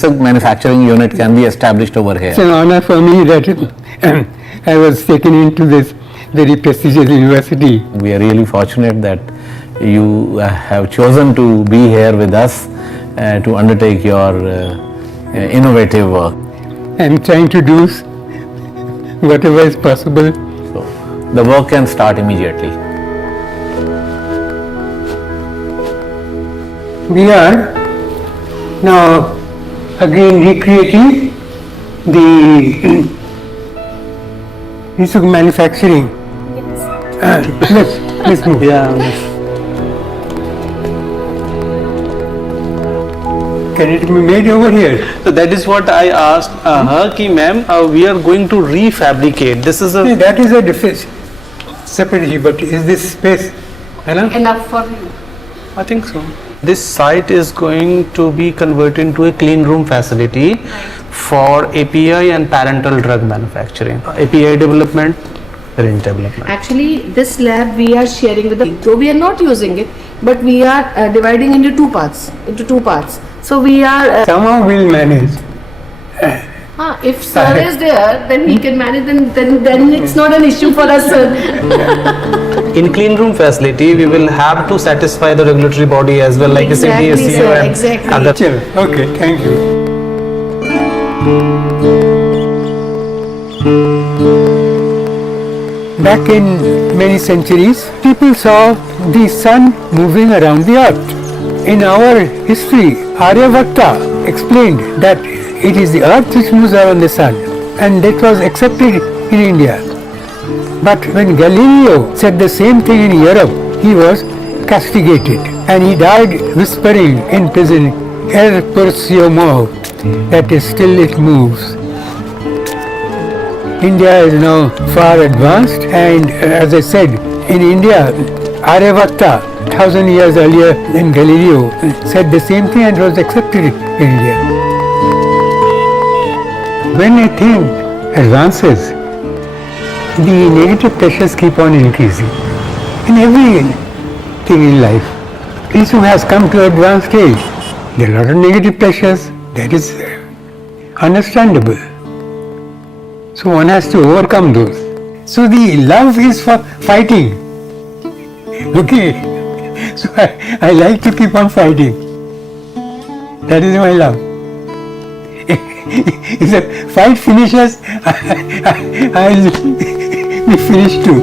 basic manufacturing unit can be established over here. It's an honor for me that I was taken into this very prestigious university. We are really fortunate that you have chosen to be here with us to undertake your innovative work. I'm trying to do whatever is possible. So, the work can start immediately. We are now again recreating the use of manufacturing. Let's move. Can it be made over here? So that is what I asked her, ki ma'am, we are going to refabricate. This is a That is a difference, separate issue, but is this space enough for you? I think so. This site is going to be converted into a clean room facility for API and parental drug manufacturing. API development, syringe development. Actually, this lab we are sharing with the, though we are not using it, but we are dividing into two parts. So we are. somehow we'll manage. If sir is there, then he can manage. Then it's not an issue for us, sir. In clean room facility, we will have to satisfy the regulatory body as well, like Exactly, CEC sir, and exactly. other. Okay, thank you. Back in many centuries, people saw the sun moving around the earth. In our history, Aryabhatta explained that it is the earth which moves around the sun, and that was accepted in India. But when Galileo said the same thing in Europe, he was castigated and he died whispering in prison, "Er purcio mov," that is, still it moves. India is now far advanced, and as I said, in India, Aryabhatta, 1000 years earlier than Galileo, said the same thing and was accepted in India. When a thing advances, the negative pressures keep on increasing in everything in life. Each who has come to advanced stage, there are a lot of negative pressures. That is understandable. So one has to overcome those. So the love is for fighting. Okay. So I like to keep on fighting. That is my love. If the fight finishes, I'll be finished too.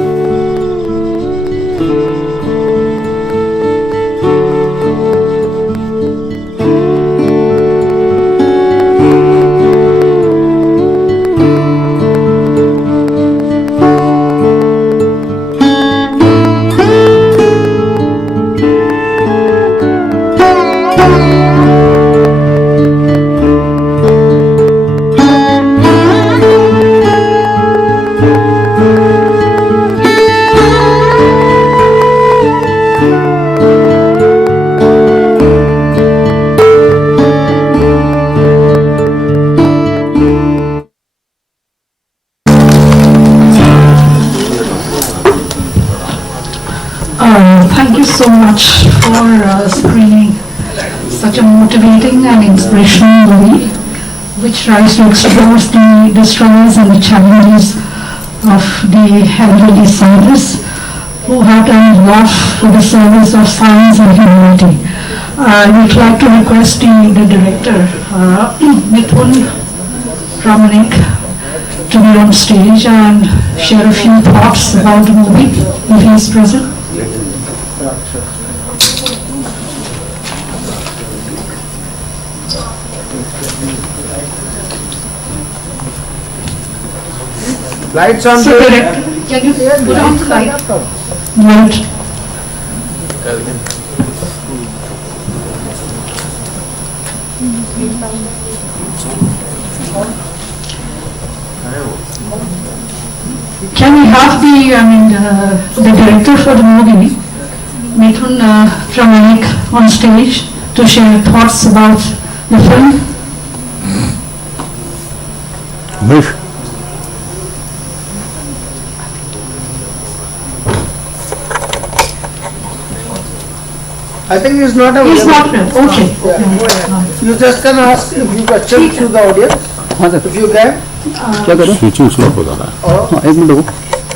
Thank you so much for screening such a motivating and inspirational movie, which tries to explore the struggles and the challenges of the elderly scientists who have done a lot for the service of science and humanity. I would like to request the director, Mithun Ramanik, to be on stage and share a few thoughts about the movie, if he is present. Lights on. So, director, can you put on the light? Light. Can we have the director for the movie, Mithun Ramanik, on stage to share thoughts about the film? I think he's not He's available. not here, okay. You just can ask a few questions to the audience, if you can. क्या करें switching slow हो रहा है हाँ एक minute रुको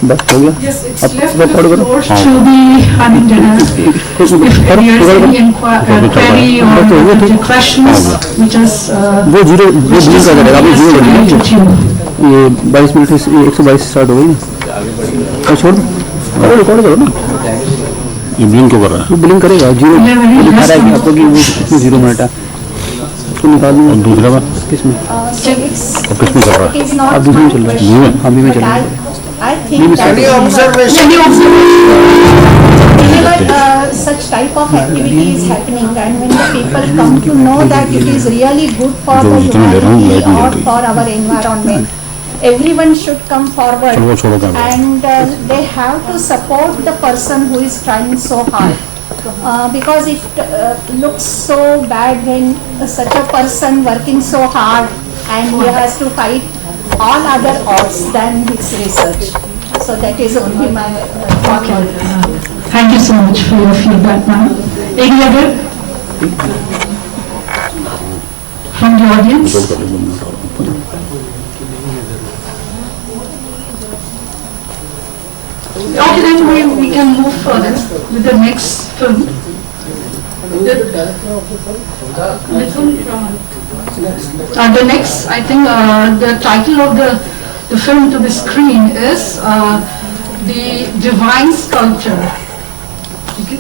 बस हो गया Yes, it's अब left वो the पढ़ करो floor to the, I mean, if there is any query or the questions, we just, वो जीरो वो which जीरो just का करेगा अभी जीरो estimate करेगा to you. ये 22 मिनट से 122 स्टार्ट हो गई ना और छोड़ दो और रिकॉर्ड करो ना ये ब्लिंक क्यों कर रहा है वो ब्लिंक करेगा जीरो Yeah, very दिखा रहा है कि less आपको कि वो इसमें 0 मिनट है तो निकाल दूँ दूसरा बार किसमें So किसमें चल रहा it है is not आप दूसरे में चल रहा है जी में हाँ भी में चल रहा है I think that Any observation? whenever such type of activity is happening and when the people come to know that it is really good for the humanity or for our environment, everyone should come forward and they have to support the person who is trying so hard. Because it looks so bad when such a person working so hard and he has to fight all other odds than his research. So that is only my thought on it. Thank you so much for your feedback, ma'am. Any other? From the audience? Okay, then we can move further with the next film. The next, I think, the title of the film to be screened is The Divine Sculpture. Okay.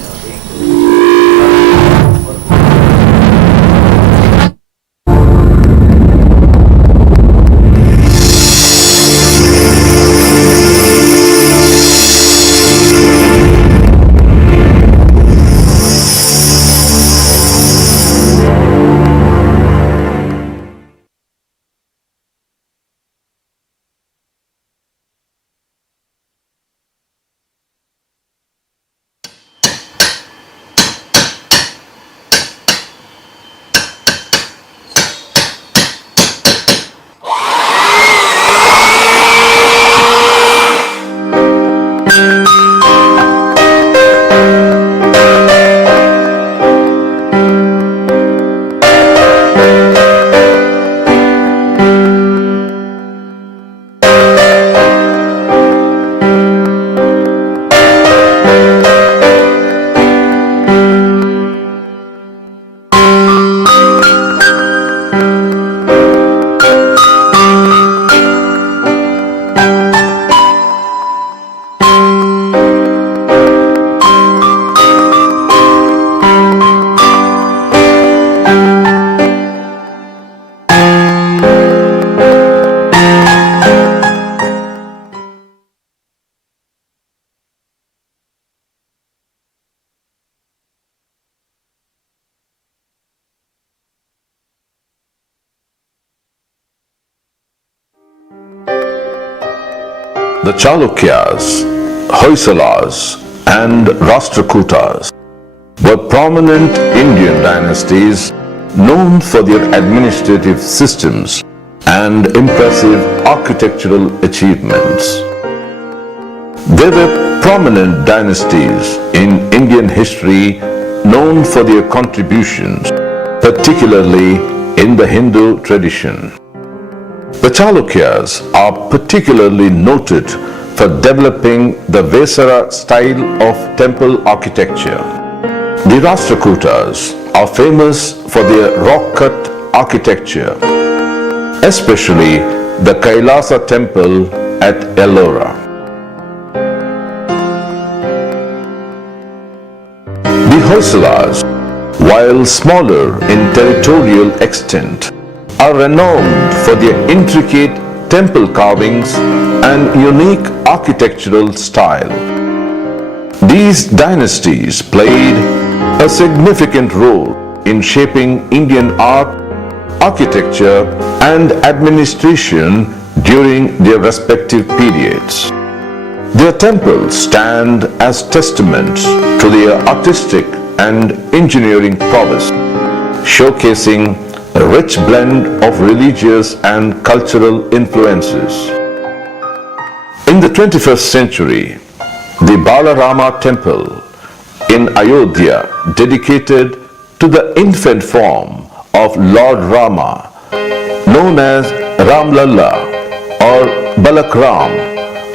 The Chalukyas, Hoysalas and Rashtrakutas were prominent Indian dynasties known for their administrative systems and impressive architectural achievements. They were prominent dynasties in Indian history known for their contributions, particularly in the Hindu tradition. The Chalukyas are particularly noted for developing the Vesara style of temple architecture. The Rashtrakutas are famous for their rock-cut architecture, especially the Kailasa temple at Ellora. The Hoysalas, while smaller in territorial extent, are renowned for their intricate temple carvings and unique architectural style. These dynasties played a significant role in shaping Indian art, architecture, and administration during their respective periods. Their temples stand as testaments to their artistic and engineering prowess, showcasing a rich blend of religious and cultural influences. In the 21st century, the Balarama temple in Ayodhya dedicated to the infant form of Lord Rama, known as Ram Lalla or Balakram,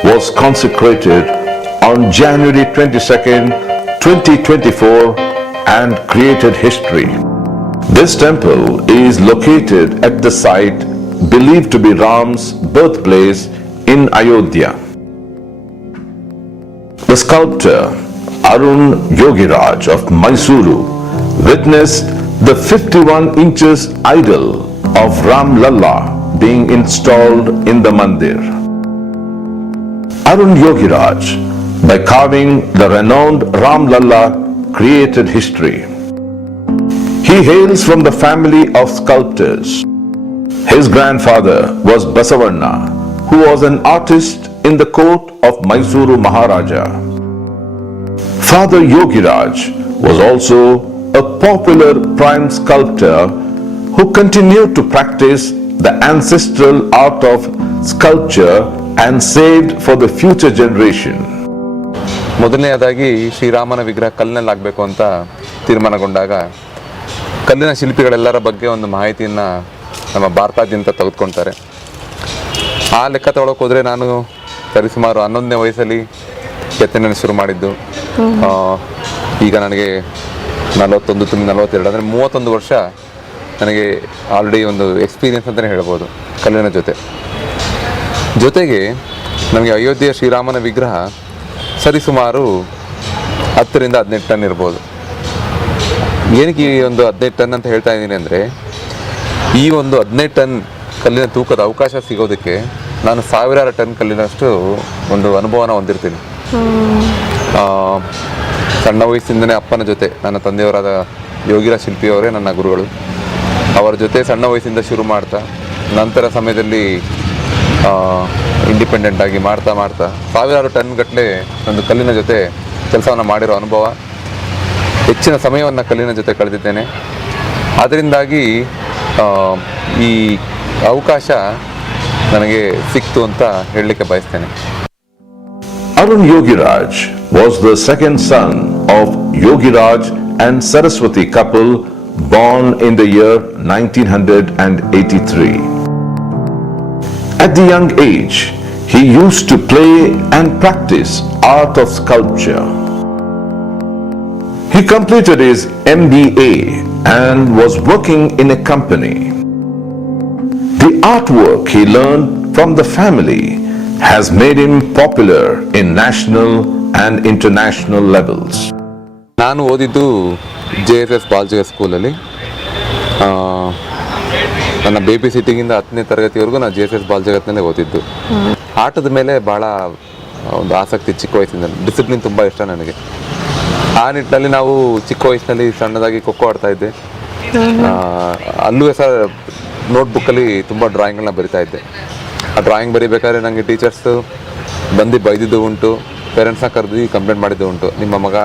was consecrated on January 22nd, 2024 and created history. This temple is located at the site believed to be Ram's birthplace in Ayodhya. The sculptor Arun Yogiraj of Mysuru witnessed the 51 inches idol of Ram Lalla being installed in the mandir. Arun Yogiraj, by carving the renowned Ram Lalla, created history. He hails from the family of sculptors. His grandfather was Basavanna, who was an artist in the court of Mysuru Maharaja. Father Yogiraj was also a popular prime sculptor who continued to practice the ancestral art of sculpture and saved for the future generation. ಮೊದಲನೆಯದಾಗಿ ಶ್ರೀರಾಮನ ವಿಗ್ರಹ ಕಲ್ಲಿನಲ್ಲಿ ಆಗಬೇಕು ಅಂತ ತೀರ್ಮಾನಗೊಂಡಾಗ ಕಲ್ಲಿನ ಶಿಲ್ಪಿಗಳೆಲ್ಲರ ಬಗ್ಗೆ ಒಂದು ಮಾಹಿತಿಯನ್ನು ನಮ್ಮ ಭಾರತಾದ್ಯಂತ ತೆಗೆದುಕೊಳ್ತಾರೆ. ಆ ಲೆಕ್ಕ ತಗೊಳಕ್ಕೆ ಹೋದರೆ ನಾನು ಸರಿಸುಮಾರು 11ನೇ ವಯಸ್ಸಲ್ಲಿ ಕೆತ್ತನೆ ಶುರು ಮಾಡಿದ್ದು. ಈಗ ನನಗೆ 41 ತುಂಬಿ 42 ಅಂದರೆ 31 ವರ್ಷ ನನಗೆ ಆಲ್ರೆಡಿ ಒಂದು ಎಕ್ಸ್ಪೀರಿಯನ್ಸ್ ಅಂತಲೇ ಹೇಳ್ಬೋದು ಕಲ್ಲಿನ ಜೊತೆಗೆ ನಮಗೆ ಅಯೋಧ್ಯೆಯ ಶ್ರೀರಾಮನ ವಿಗ್ರಹ ಸರಿಸುಮಾರು 10 ರಿಂದ 15 ಟನ್ ಇರ್ಬೋದು. ಏನಕ್ಕೆ ಈ ಒಂದು 15 ಟನ್ ಅಂತ ಹೇಳ್ತಾ ಇದ್ದೀನಿ ಅಂದರೆ, ಈ ಒಂದು 15 ಟನ್ ಕಲ್ಲಿನ ತೂಕದ ಅವಕಾಶ ಸಿಗೋದಕ್ಕೆ ನಾನು 1000 ಟನ್ ಕಲ್ಲಿನಷ್ಟು ಒಂದು ಅನುಭವನ ಹೊಂದಿರ್ತೀನಿ. ಸಣ್ಣ ವಯಸ್ಸಿಂದನೇ ಅಪ್ಪನ ಜೊತೆ, ನನ್ನ ತಂದೆಯವರಾದ ಯೋಗಿರಾಜ್ ಶಿಲ್ಪಿಯವರೇ ನನ್ನ ಗುರುಗಳು. ಅವರ ಜೊತೆ ಸಣ್ಣ ವಯಸ್ಸಿಂದ ಶುರು ಮಾಡ್ತಾ ನಂತರ ಸಮಯದಲ್ಲಿ ಇಂಡಿಪೆಂಡೆಂಟ್ ಆಗಿ ಮಾಡ್ತಾ 1000 ಟನ್ ಗಟ್ಟಲೆ ಒಂದು ಕಲ್ಲಿನ ಜೊತೆ ಕೆಲಸವನ್ನು ಮಾಡಿರೋ ಅನುಭವ, ಹೆಚ್ಚಿನ ಸಮಯವನ್ನು ಕಲ್ಲಿನ ಜೊತೆ ಕಳೆದಿದ್ದೇನೆ. ಅದರಿಂದಾಗಿ ಈ ಅವಕಾಶ ನನಗೆ ಸಿಕ್ತು ಅಂತ ಹೇಳಲಿಕ್ಕೆ ಬಯಸ್ತೇನೆ. Arun Yogiraj was the second son of Yogiraj and Saraswati couple born in the year 1983. At the young age, he used to play and practice art of sculpture. He completed his MBA and was working in a company. The artwork he learned from the family has made him popular in national and international levels. ನಾನು ಓದಿದ್ದು JSS ಬಾಲಜಗತ್ ಸ್ಕೂಲಲ್ಲಿ. ನನ್ನ baby ಸಿಟ್ಟಿಂಗಿಂದ 10ನೇ ತರಗತಿವರೆಗೂ ನಾನು JSS ಬಾಲಜಗತ್ನಲ್ಲೇ ಓದಿದ್ದು. ಆಟದ ಮೇಲೆ ಭಾಳ ಒಂದು ಆಸಕ್ತಿ ಚಿಕ್ಕ ವಯಸ್ಸಿಂದ, ಡಿಸಿಪ್ಲಿನ್ ತುಂಬ ಇಷ್ಟ ನನಗೆ. ಆ ನಿಟ್ಟಿನಲ್ಲಿ ನಾವು ಚಿಕ್ಕ ವಯಸ್ಸಿನಲ್ಲಿ ಸಣ್ಣದಾಗಿ ಖೋಖೋ ಆಡ್ತಾ ಇದ್ದೆ. ಅಲ್ಲೂ ಸಹ ನೋಟ್ಬುಕ್ಕಲ್ಲಿ ತುಂಬ ಡ್ರಾಯಿಂಗ್ಗಳನ್ನ ಬರಿತಾ ಇದ್ದೆ. ಆ ಡ್ರಾಯಿಂಗ್ ಬರಿಬೇಕಾದ್ರೆ ನನಗೆ ಟೀಚರ್ಸು ಬಂದು ಬೈದಿದ್ದು ಉಂಟು, ಪೇರೆಂಟ್ಸ್ನ ಕರೆದು ಕಂಪ್ಲೇಂಟ್ ಮಾಡಿದ್ದು ಉಂಟು. ನಿಮ್ಮ ಮಗ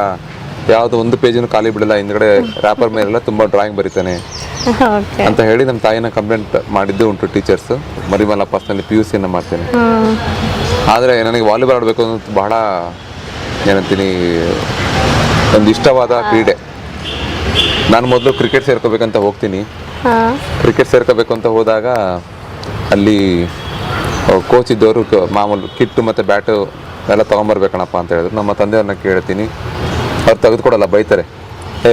ಯಾವುದೋ ಒಂದು ಪೇಜನ್ನು ಖಾಲಿ ಬಿಡಲ್ಲ, ಹಿಂದ್ಗಡೆ ರ್ಯಾಪರ್ ಮೇಲೆಲ್ಲ ತುಂಬ ಡ್ರಾಯಿಂಗ್ ಬರಿತಾನೆ ಅಂತ ಹೇಳಿ ನಮ್ಮ ತಾಯಿನ ಕಂಪ್ಲೇಂಟ್ ಮಾಡಿದ್ದು ಉಂಟು ಟೀಚರ್ಸು. ಮರಿಮಲ್ಲ ಪರ್ಸ್ನಲಿ PUCಯನ್ನು ಮಾಡ್ತೇನೆ. ಆದರೆ ನನಗೆ ವಾಲಿಬಾಲ್ ಆಡಬೇಕು ಅನ್ನೋದು ಬಹಳ ಏನಂತೀನಿ ಒಂದು ಇಷ್ಟವಾದ ಕ್ರೀಡೆ. ನಾನು ಮೊದಲು ಕ್ರಿಕೆಟ್ ಸೇರ್ಕೋಬೇಕಂತ ಹೋಗ್ತೀನಿ. ಕ್ರಿಕೆಟ್ ಸೇರ್ಕೋಬೇಕು ಅಂತ ಹೋದಾಗ ಅಲ್ಲಿ ಕೋಚ್ ಇದ್ದವರು ಮಾಮೂಲು ಕಿಟ್ಟು ಮತ್ತು ಬ್ಯಾಟು ಎಲ್ಲ ತೊಗೊಂಬರ್ಬೇಕಣಪ್ಪ ಅಂತ ಹೇಳಿದ್ರು. ನಮ್ಮ ತಂದೆಯವ್ರನ್ನ ಕೇಳ್ತೀನಿ, ಅವ್ರು ತೆಗೆದುಕೊಡಲ್ಲ, ಬೈತಾರೆ.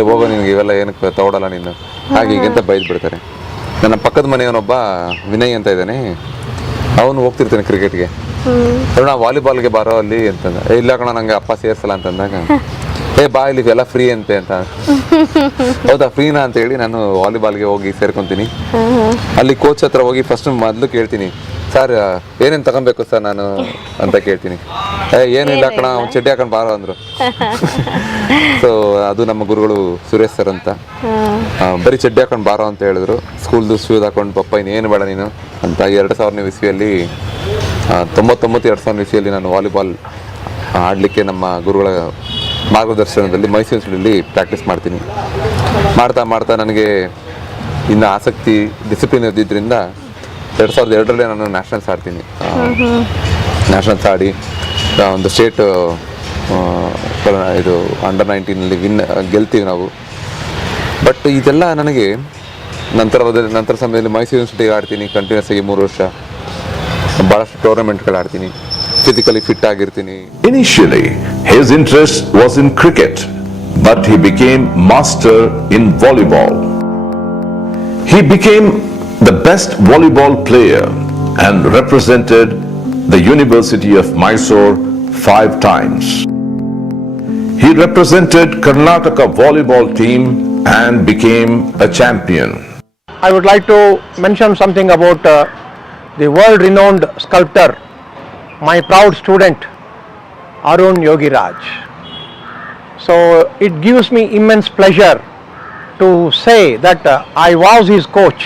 ಹೋಗೋ ನಿನಗೆ ಇವೆಲ್ಲ ಏನಕ್ಕೆ ತಗೊಡಲ್ಲ ನೀನು, ಹಾಗೆ ಹೀಗೆ ಅಂತ ಬೈದು ಬಿಡ್ತಾರೆ. ನನ್ನ ಪಕ್ಕದ ಮನೆಯವನೊಬ್ಬ ವಿನಯ್ ಅಂತ ಇದ್ದಾನೆ, ಅವನು ಹೋಗ್ತಿರ್ತಾನೆ ಕ್ರಿಕೆಟ್ಗೆ. ನಾ ವಾಲಿಬಾಲ್ಗೆ ಬಾರೋ ಅಲ್ಲಿ ಅಂತಂದ. ಇಲ್ಲ ಕಣ ನನಗೆ ಅಪ್ಪ ಸೇರಿಸಲ್ಲ ಅಂತಂದಾಗ, ಬಾ ಇಲ್ಲಿ ಎಲ್ಲ ಫ್ರೀ ಅಂತೆ ಅಂತ. ಹೌದಾ ಫ್ರೀನಾ ಅಂತ ಹೇಳಿ ನಾನು ವಾಲಿಬಾಲ್ಗೆ ಹೋಗಿ ಸೇರ್ಕೊತೀನಿ. ಅಲ್ಲಿ ಕೋಚ್ ಹತ್ರ ಹೋಗಿ ಫಸ್ಟ್ ಮೊದಲು ಕೇಳ್ತೀನಿ, ಸರ್ ಏನೇನು ತಗೊಬೇಕು ಸರ್ ನಾನು ಅಂತ ಕೇಳ್ತೀನಿ. ಏನು ಇಲ್ಲ ಕಣ, ಅವ್ನು ಚಡ್ಡಿ ಹಾಕೊಂಡು ಬಾರೋ ಅಂದರು. ಸೊ ಅದು ನಮ್ಮ ಗುರುಗಳು ಸುರೇಶ್ ಸರ್ ಅಂತ. ಬರೀ ಚಡ್ಡಿ ಹಾಕೊಂಡು ಬಾರೋ ಅಂತ ಹೇಳಿದ್ರು. ಸ್ಕೂಲ್ದು ಶೂಸ್ ಹಾಕೊಂಡು ಪಪ್ಪ ಇನ್ನೇನು ಬೇಡ ನೀನು ಅಂತ. 2000ನೇ ಇಸ್ವಿಯಲ್ಲಿ 2000 ಇಸ್ವಿಯಲ್ಲಿ ನಾನು ವಾಲಿಬಾಲ್ ಆಡಲಿಕ್ಕೆ ನಮ್ಮ ಗುರುಗಳ ಮಾರ್ಗದರ್ಶನದಲ್ಲಿ ಮೈಸೂರು ಸಿಟಿಯಲ್ಲಿ ಪ್ರಾಕ್ಟೀಸ್ ಮಾಡ್ತೀನಿ. ಮಾಡ್ತಾ ನನಗೆ ಇನ್ನು ಆಸಕ್ತಿ, ಡಿಸಿಪ್ಲಿನ್ ಇದ್ದಿದ್ದರಿಂದ 2002ರಲ್ಲಿ ನಾನು ನ್ಯಾಷನಲ್ಸ್ ಆಡ್ತೀನಿ. ನ್ಯಾಷನಲ್ಸ್ ಆಡಿ ಒಂದು ಸ್ಟೇಟ್ ಇದು ಅಂಡರ್ 19 ಗೆಲ್ತೀವಿ ನಾವು. ಬಟ್ ಇದೆಲ್ಲ ನನಗೆ ನಂತರ ಸಮಯದಲ್ಲಿ ಮೈಸೂರು ಯೂನಿವರ್ಸಿಟಿಗೆ ಆಡ್ತೀನಿ ಕಂಟಿನ್ಯೂಸ್ ಆಗಿ 3 ವರ್ಷ. ಭಾಳಷ್ಟು ಟೂರ್ನಮೆಂಟ್ಗಳು ಆಡ್ತೀನಿ, ಫಿಸಿಕಲಿ ಫಿಟ್ ಆಗಿರ್ತೀನಿ. Initially, his interest was in cricket, but he became master in volleyball. He became the best volleyball player and represented the University of Mysore 5 times. He represented Karnataka volleyball team and became a champion. I would like to mention something about the world-renowned sculptor, my proud student, Arun Yogiraj. So it gives me immense pleasure to say that I was his coach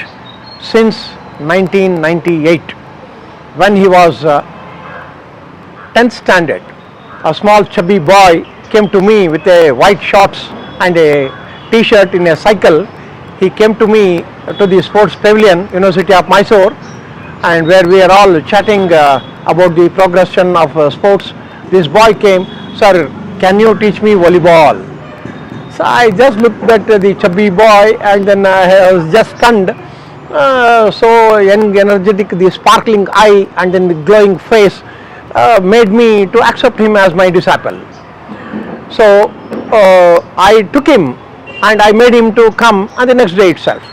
since 1998 when he was 10th standard. A small chubby boy came to me with a white shorts and a t-shirt in a cycle. He came to me to the sports pavilion, University of Mysore, and where we are all chatting about the progression of sports. This boy came, "Sir, can you teach me volleyball?" So I just looked at the chubby boy and then I was just stunned. So young, energetic, the sparkling eye and then the glowing face made me to accept him as my disciple. So I took him and I made him to come on the next day itself.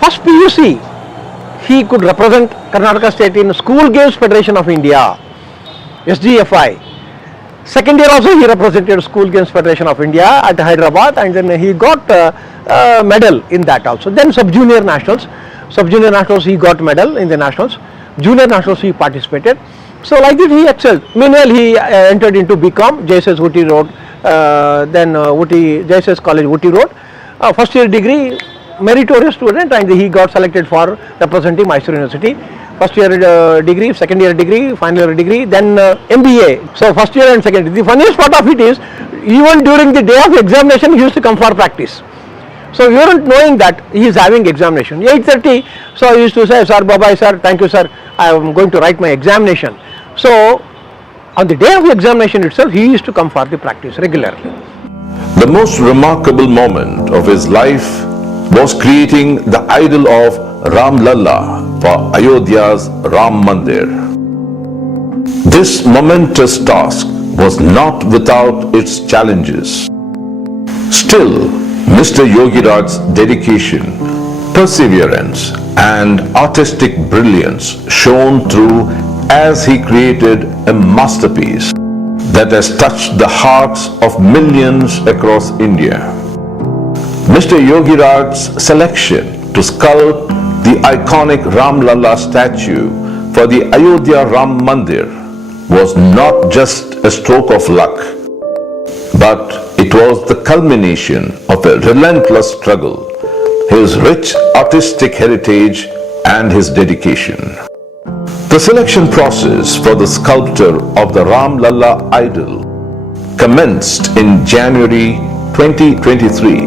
First PUC, he could represent Karnataka State in School Games Federation of India, SGFI. Second year also he represented School Games Federation of India at Hyderabad, and then he got a medal in that also. Then sub-junior nationals he got medal in the nationals. Junior nationals he participated. So like that he excelled. Meanwhile he entered into BCom, JSS Ooty Road, then JSS College Ooty Road. First year degree, meritorious student, and he got selected for representing Mysore University. First year degree, second year degree, final year degree, then MBA. So first year and second year. The funniest part of it is, even during the day of examination he used to come for practice. So we weren't knowing that he is having examination. 8:30, so I used to say, "Sir, bye-bye sir, thank you sir, I am going to write my examination." So on the day of examination itself, he used to come for the practice regularly. The most remarkable moment of his life was creating the idol of Ram Lalla for Ayodhya's Ram Mandir. This momentous task was not without its challenges. Still, Mr. Yogiraj's dedication, perseverance, and artistic brilliance shone through as he created a masterpiece that has touched the hearts of millions across India. Mr. Yogiraj's selection to sculpt the iconic Ram Lalla statue for the Ayodhya Ram Mandir was not just a stroke of luck, but it was the culmination of a relentless struggle, his rich artistic heritage, and his dedication. The selection process for the sculpture of the Ram Lalla idol commenced in January 2023,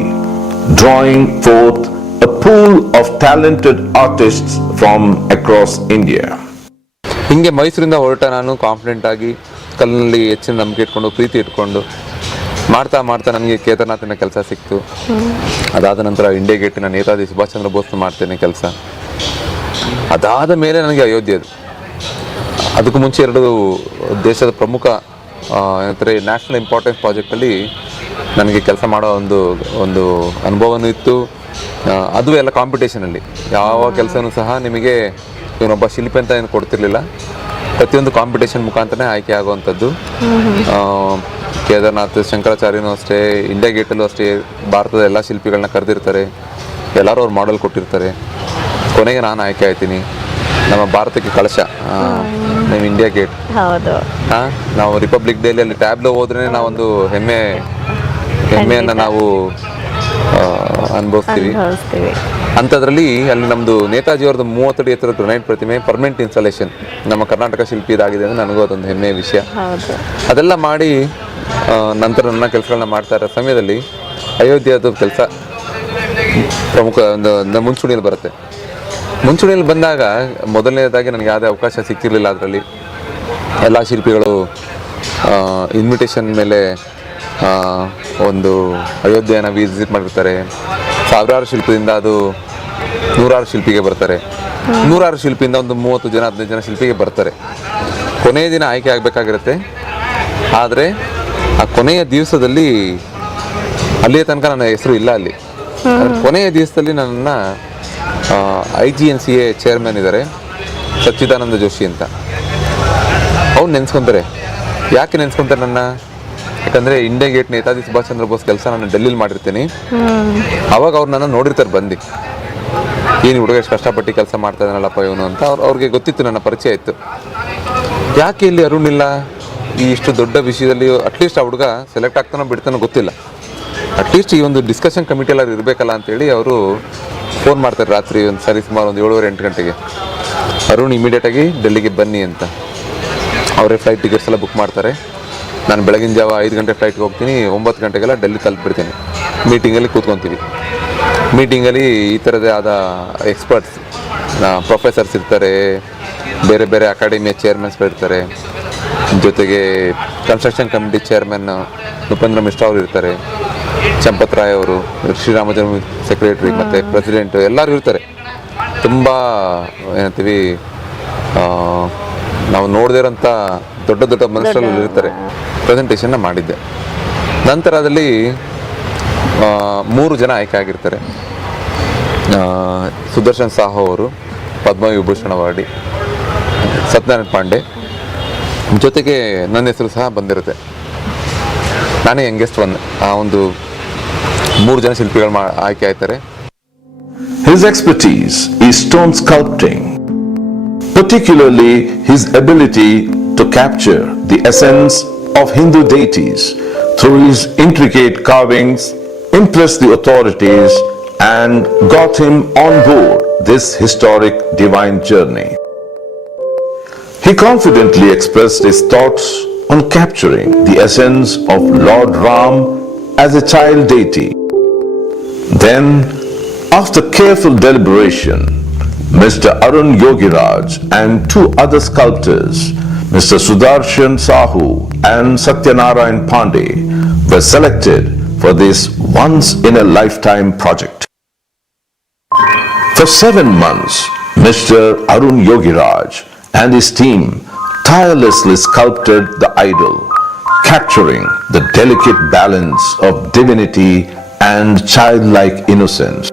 drawing forth a pool of talented artists from across India. ಹಿಂಗೆ ಮೈಸೂರಿಂದ ಹೊರಟ ನಾನು confident ಆಗಿ ಕಲ್ಲಿನಲ್ಲಿ ಹೆಚ್ಚಿನ ನಂಬಿಕೆ ಇಟ್ಕೊಂಡು ಪ್ರೀತಿ ಇಟ್ಕೊಂಡು ಮಾಡ್ತಾ ನನಗೆ ಕೇದಾರ್ನಾಥಿನ ಕೆಲಸ ಸಿಕ್ತು. ಅದಾದ ನಂತರ ಇಂಡಿಯಾ ಗೇಟಿನ ನೇತಾಜಿ ಸುಭಾಷ್ ಚಂದ್ರ ಬೋಸ್ ಮಾಡ್ತೇನೆ ಕೆಲಸ. ಅದಾದ ಮೇಲೆ ನನಗೆ ಅಯೋಧ್ಯೆದು. ಅದಕ್ಕೂ ಮುಂಚೆ 2 ದೇಶದ ಪ್ರಮುಖ ಏನಂತಾರೆ ನ್ಯಾಷನಲ್ ಇಂಪಾರ್ಟೆನ್ಸ್ ಪ್ರಾಜೆಕ್ಟಲ್ಲಿ ನನಗೆ ಕೆಲಸ ಮಾಡೋ ಒಂದು ಅನುಭವನೂ ಇತ್ತು. ಅದು ಎಲ್ಲ ಕಾಂಪಿಟೇಷನಲ್ಲಿ ಯಾವ ಕೆಲಸನೂ ಸಹ ನಿಮಗೆ ಇವನೊಬ್ಬ ಶಿಲ್ಪಿ ಅಂತ ಏನು ಕೊಡ್ತಿರ್ಲಿಲ್ಲ. ಪ್ರತಿಯೊಂದು ಕಾಂಪಿಟೇಷನ್ ಮುಖಾಂತರನೇ ಆಯ್ಕೆ ಆಗುವಂಥದ್ದು. ಕೇದಾರ್ನಾಥ್, ಶಂಕರಾಚಾರ್ಯನೂ ಅಷ್ಟೇ, ಇಂಡಿಯಾ ಗೇಟಲ್ಲೂ ಅಷ್ಟೇ ಭಾರತದ ಎಲ್ಲ ಶಿಲ್ಪಿಗಳನ್ನ ಕರೆದಿರ್ತಾರೆ, ಎಲ್ಲರೂ ಅವ್ರು ಮಾಡೆಲ್ ಕೊಟ್ಟಿರ್ತಾರೆ. ಕೊನೆಗೆ ನಾನು ಆಯ್ಕೆ ಆಯ್ತೀನಿ. ನಮ್ಮ ಭಾರತಕ್ಕೆ ಕಳಶ ನಮ್ಮ ಇಂಡಿಯಾ ಗೇಟ್. ನಾವು ರಿಪಬ್ಲಿಕ್ ಡೇಲಿ ಅಲ್ಲಿ ಟ್ಯಾಬ್ಲೋ ಹೋದ್ರೆ ನಾವೊಂದು ಹೆಮ್ಮೆಯನ್ನು ನಾವು ಅನುಭವಿಸ್ತೀವಿ. ಅಂಥದ್ರಲ್ಲಿ ಅಲ್ಲಿ ನಮ್ಮದು ನೇತಾಜಿಯವ್ರದ್ದು 30 ಅಡಿ ಎತ್ತರದ ಗ್ರನೈಟ್ ಪ್ರತಿಮೆ ಪರ್ಮನೆಂಟ್ ಇನ್ಸ್ಟಾಲೇಷನ್ ನಮ್ಮ ಕರ್ನಾಟಕ ಶಿಲ್ಪಿ ಇದಾಗಿದೆ ಅಂದರೆ ನನಗೂ ಅದೊಂದು ಹೆಮ್ಮೆಯ ವಿಷಯ. ಅದೆಲ್ಲ ಮಾಡಿ ನಂತರ ನನ್ನ ಕೆಲಸಗಳನ್ನ ಮಾಡ್ತಾ ಇರೋ ಸಮಯದಲ್ಲಿ ಅಯೋಧ್ಯೆಯದು ಕೆಲಸ ಪ್ರಮುಖ ಒಂದು ಮುಂಚೂಣಿಯಲ್ಲಿ ಬರುತ್ತೆ. ಮುಂಚೂಣಿಯಲ್ಲಿ ಬಂದಾಗ ಮೊದಲನೇದಾಗಿ ನನಗೆ ಯಾವುದೇ ಅವಕಾಶ ಸಿಕ್ಕಿರಲಿಲ್ಲ. ಅದರಲ್ಲಿ ಎಲ್ಲ ಶಿಲ್ಪಿಗಳು ಇನ್ವಿಟೇಷನ್ ಮೇಲೆ ಒಂದು ಅಯೋಧ್ಯೆಯನ್ನು ವಿಸಿಟ್ ಮಾಡಿರ್ತಾರೆ. ಸಾವಿರಾರು ಶಿಲ್ಪದಿಂದ ಅದು ನೂರಾರು ಶಿಲ್ಪಿಗೆ ಬರ್ತಾರೆ. ನೂರಾರು ಶಿಲ್ಪಿಯಿಂದ ಒಂದು 30 ಜನ 15 ಜನ ಶಿಲ್ಪಿಗೆ ಬರ್ತಾರೆ. ಕೊನೆಯ ದಿನ ಆಯ್ಕೆ ಆಗಬೇಕಾಗಿರುತ್ತೆ. ಆದರೆ ಆ ಕೊನೆಯ ದಿವಸದಲ್ಲಿ ಅಲ್ಲಿಯ ತನಕ ನನ್ನ ಹೆಸರು ಇಲ್ಲ ಅಲ್ಲಿ. ಕೊನೆಯ ದಿವಸದಲ್ಲಿ ನನ್ನನ್ನು IGNCA ಚೇರ್ಮನ್ ಇದ್ದಾರೆ, ಸಚ್ಚಿದಾನಂದ ಜೋಶಿ ಅಂತ. ಅವ್ರು ನೆನೆಸ್ಕೊತಾರೆ. ಯಾಕೆ ನೆನೆಸ್ಕೊತಾರೆ ನನ್ನ? ಯಾಕಂದರೆ ಇಂಡಿಯಾ ಗೇಟ್ ನೇತಾಜಿ ಸುಭಾಷ್ ಚಂದ್ರ ಬೋಸ್ ಕೆಲಸ ನಾನು ಡೆಲ್ಲಿಲಿ ಮಾಡಿರ್ತೀನಿ. ಅವಾಗ ಅವ್ರು ನನ್ನ ನೋಡಿರ್ತಾರೆ ಬಂದು, ಏನು ಹುಡುಗ ಎಷ್ಟು ಕಷ್ಟಪಟ್ಟು ಕೆಲಸ ಮಾಡ್ತಾ ಇದ್ದಾನಲ್ಲಪ್ಪ ಇವನು ಅಂತ. ಅವ್ರಿಗೆ ಗೊತ್ತಿತ್ತು, ನನ್ನ ಪರಿಚಯ ಇತ್ತು. ಯಾಕೆ ಇಲ್ಲಿ ಅರುಣ್ ಇಲ್ಲ ಈ ಇಷ್ಟು ದೊಡ್ಡ ವಿಷಯದಲ್ಲಿ? ಅಟ್ಲೀಸ್ಟ್ ಆ ಹುಡುಗ ಸೆಲೆಕ್ಟ್ ಆಗ್ತಾನೋ ಬಿಡ್ತಾನೋ ಗೊತ್ತಿಲ್ಲ, ಅಟ್ಲೀಸ್ಟ್ ಈ ಒಂದು ಡಿಸ್ಕಷನ್ ಕಮಿಟಿ ಎಲ್ಲರೂ ಇರಬೇಕಲ್ಲ ಅಂತೇಳಿ ಅವರು ಫೋನ್ ಮಾಡ್ತಾರೆ ರಾತ್ರಿ ಒಂದು ಸರಿ ಸುಮಾರು ಒಂದು 7:30-8 ಗಂಟೆಗೆ, ಅರುಣ್ ಇಮಿಡಿಯೇಟಾಗಿ ಡೆಲ್ಲಿಗೆ ಬನ್ನಿ ಅಂತ. ಅವರೇ ಫ್ಲೈಟ್ ಟಿಕೆಟ್ಸ್ ಎಲ್ಲ ಬುಕ್ ಮಾಡ್ತಾರೆ. ನಾನು ಬೆಳಗಿನ ಜಾವ 5 ಗಂಟೆ ಫ್ಲೈಟ್ಗೆ ಹೋಗ್ತೀನಿ, 9 ಗಂಟೆಗೆಲ್ಲ ಡೆಲ್ಲಿ ತಲುಪಿಬಿಡ್ತೀನಿ. ಮೀಟಿಂಗಲ್ಲಿ ಕೂತ್ಕೊತೀವಿ. ಮೀಟಿಂಗಲ್ಲಿ ಈ ಥರದೇ ಆದ ಎಕ್ಸ್ಪರ್ಟ್ಸ್, ಪ್ರೊಫೆಸರ್ಸ್ ಇರ್ತಾರೆ, ಬೇರೆ ಬೇರೆ ಅಕಾಡೆಮಿಯ ಚೇರ್ಮನ್ಸ್ಗಳಿರ್ತಾರೆ, ಜೊತೆಗೆ construction committee chairman Upendra Mishra ಅವರು ಇರ್ತಾರೆ, ಚಂಪತ್ ರಾಯ್ ಅವರು, ಶ್ರೀರಾಮ ಜನ್ಮ ಸೆಕ್ರೆಟರಿ ಮತ್ತು ಪ್ರೆಸಿಡೆಂಟ್ ಎಲ್ಲರೂ ಇರ್ತಾರೆ. ತುಂಬ ಏನಂತೀವಿ, ನಾವು ನೋಡದೇ ಇರೋಂಥ ದೊಡ್ಡ ದೊಡ್ಡ ಮನುಷ್ಯರಲ್ಲಿ ಇರ್ತಾರೆ. ಪ್ರೆಸೆಂಟೇಷನ್ನ ಮಾಡಿದ್ದೆ. ನಂತರ ಅದರಲ್ಲಿ 3 ಜನ ಆಯ್ಕೆ ಆಗಿರ್ತಾರೆ. ಸುದರ್ಶನ್ ಸಾಹು ಅವರು, ಪದ್ಮವಿಭೂಷಣ ಅವಾರ್ಡಿ, ಸತ್ಯನಾರಾಯಣ ಪಾಂಡೆ, ಜೊತೆಗೆ ನನ್ನ ಹೆಸರು ಸಹ ಬಂದಿರುತ್ತೆ. ನಾನೇ ಯಂಗೆಸ್ಟ್ ಒನ್. ಆ ಒಂದು 3 ಜನ ಶಿಲ್ಪಿಗಳು ಆಯ್ಕೆ ಆಯ್ತಾರೆ. His expertise is stone sculpting, particularly his ability to capture the essence of Hindu deities through his intricate carvings impressed the authorities and got him on board this historic divine journey. He confidently expressed his thoughts on capturing the essence of Lord Ram as a child deity. Then, after careful deliberation, Mr. Arun Yogiraj and 2 other sculptors, Mr. Sudarshan Sahu and Satyanarayan Pandey, were selected for this once-in-a-lifetime project. For 7 months, Mr. Arun Yogiraj and his team tirelessly sculpted the idol, capturing the delicate balance of divinity and childlike innocence.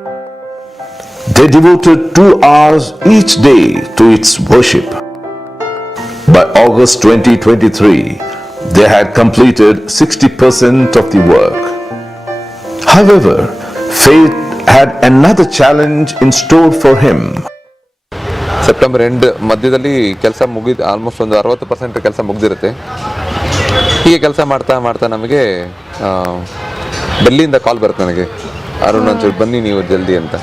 They devoted 2 hours each day to its worship. By August 2023, they had completed 60% of the work. However, fate had another challenge in store for him. September end ಮಧ್ಯದಲ್ಲಿ ಕೆಲಸ ಮುಗಿದು almost ಒಂದು 60% ಕೆಲಸ ಮುಗಿದಿರುತ್ತೆ. ಹೀಗೆ ಕೆಲಸ ಮಾಡ್ತಾ ಮಾಡ್ತಾ ನಮಗೆ ಡೆಲ್ಲಿಯಿಂದ ಕಾಲ್ ಬರುತ್ತೆ ನನಗೆ, ಅರುಣ್ ಒಂಚೂರು ಬನ್ನಿ ನೀವು ಜಲ್ದಿ ಅಂತ.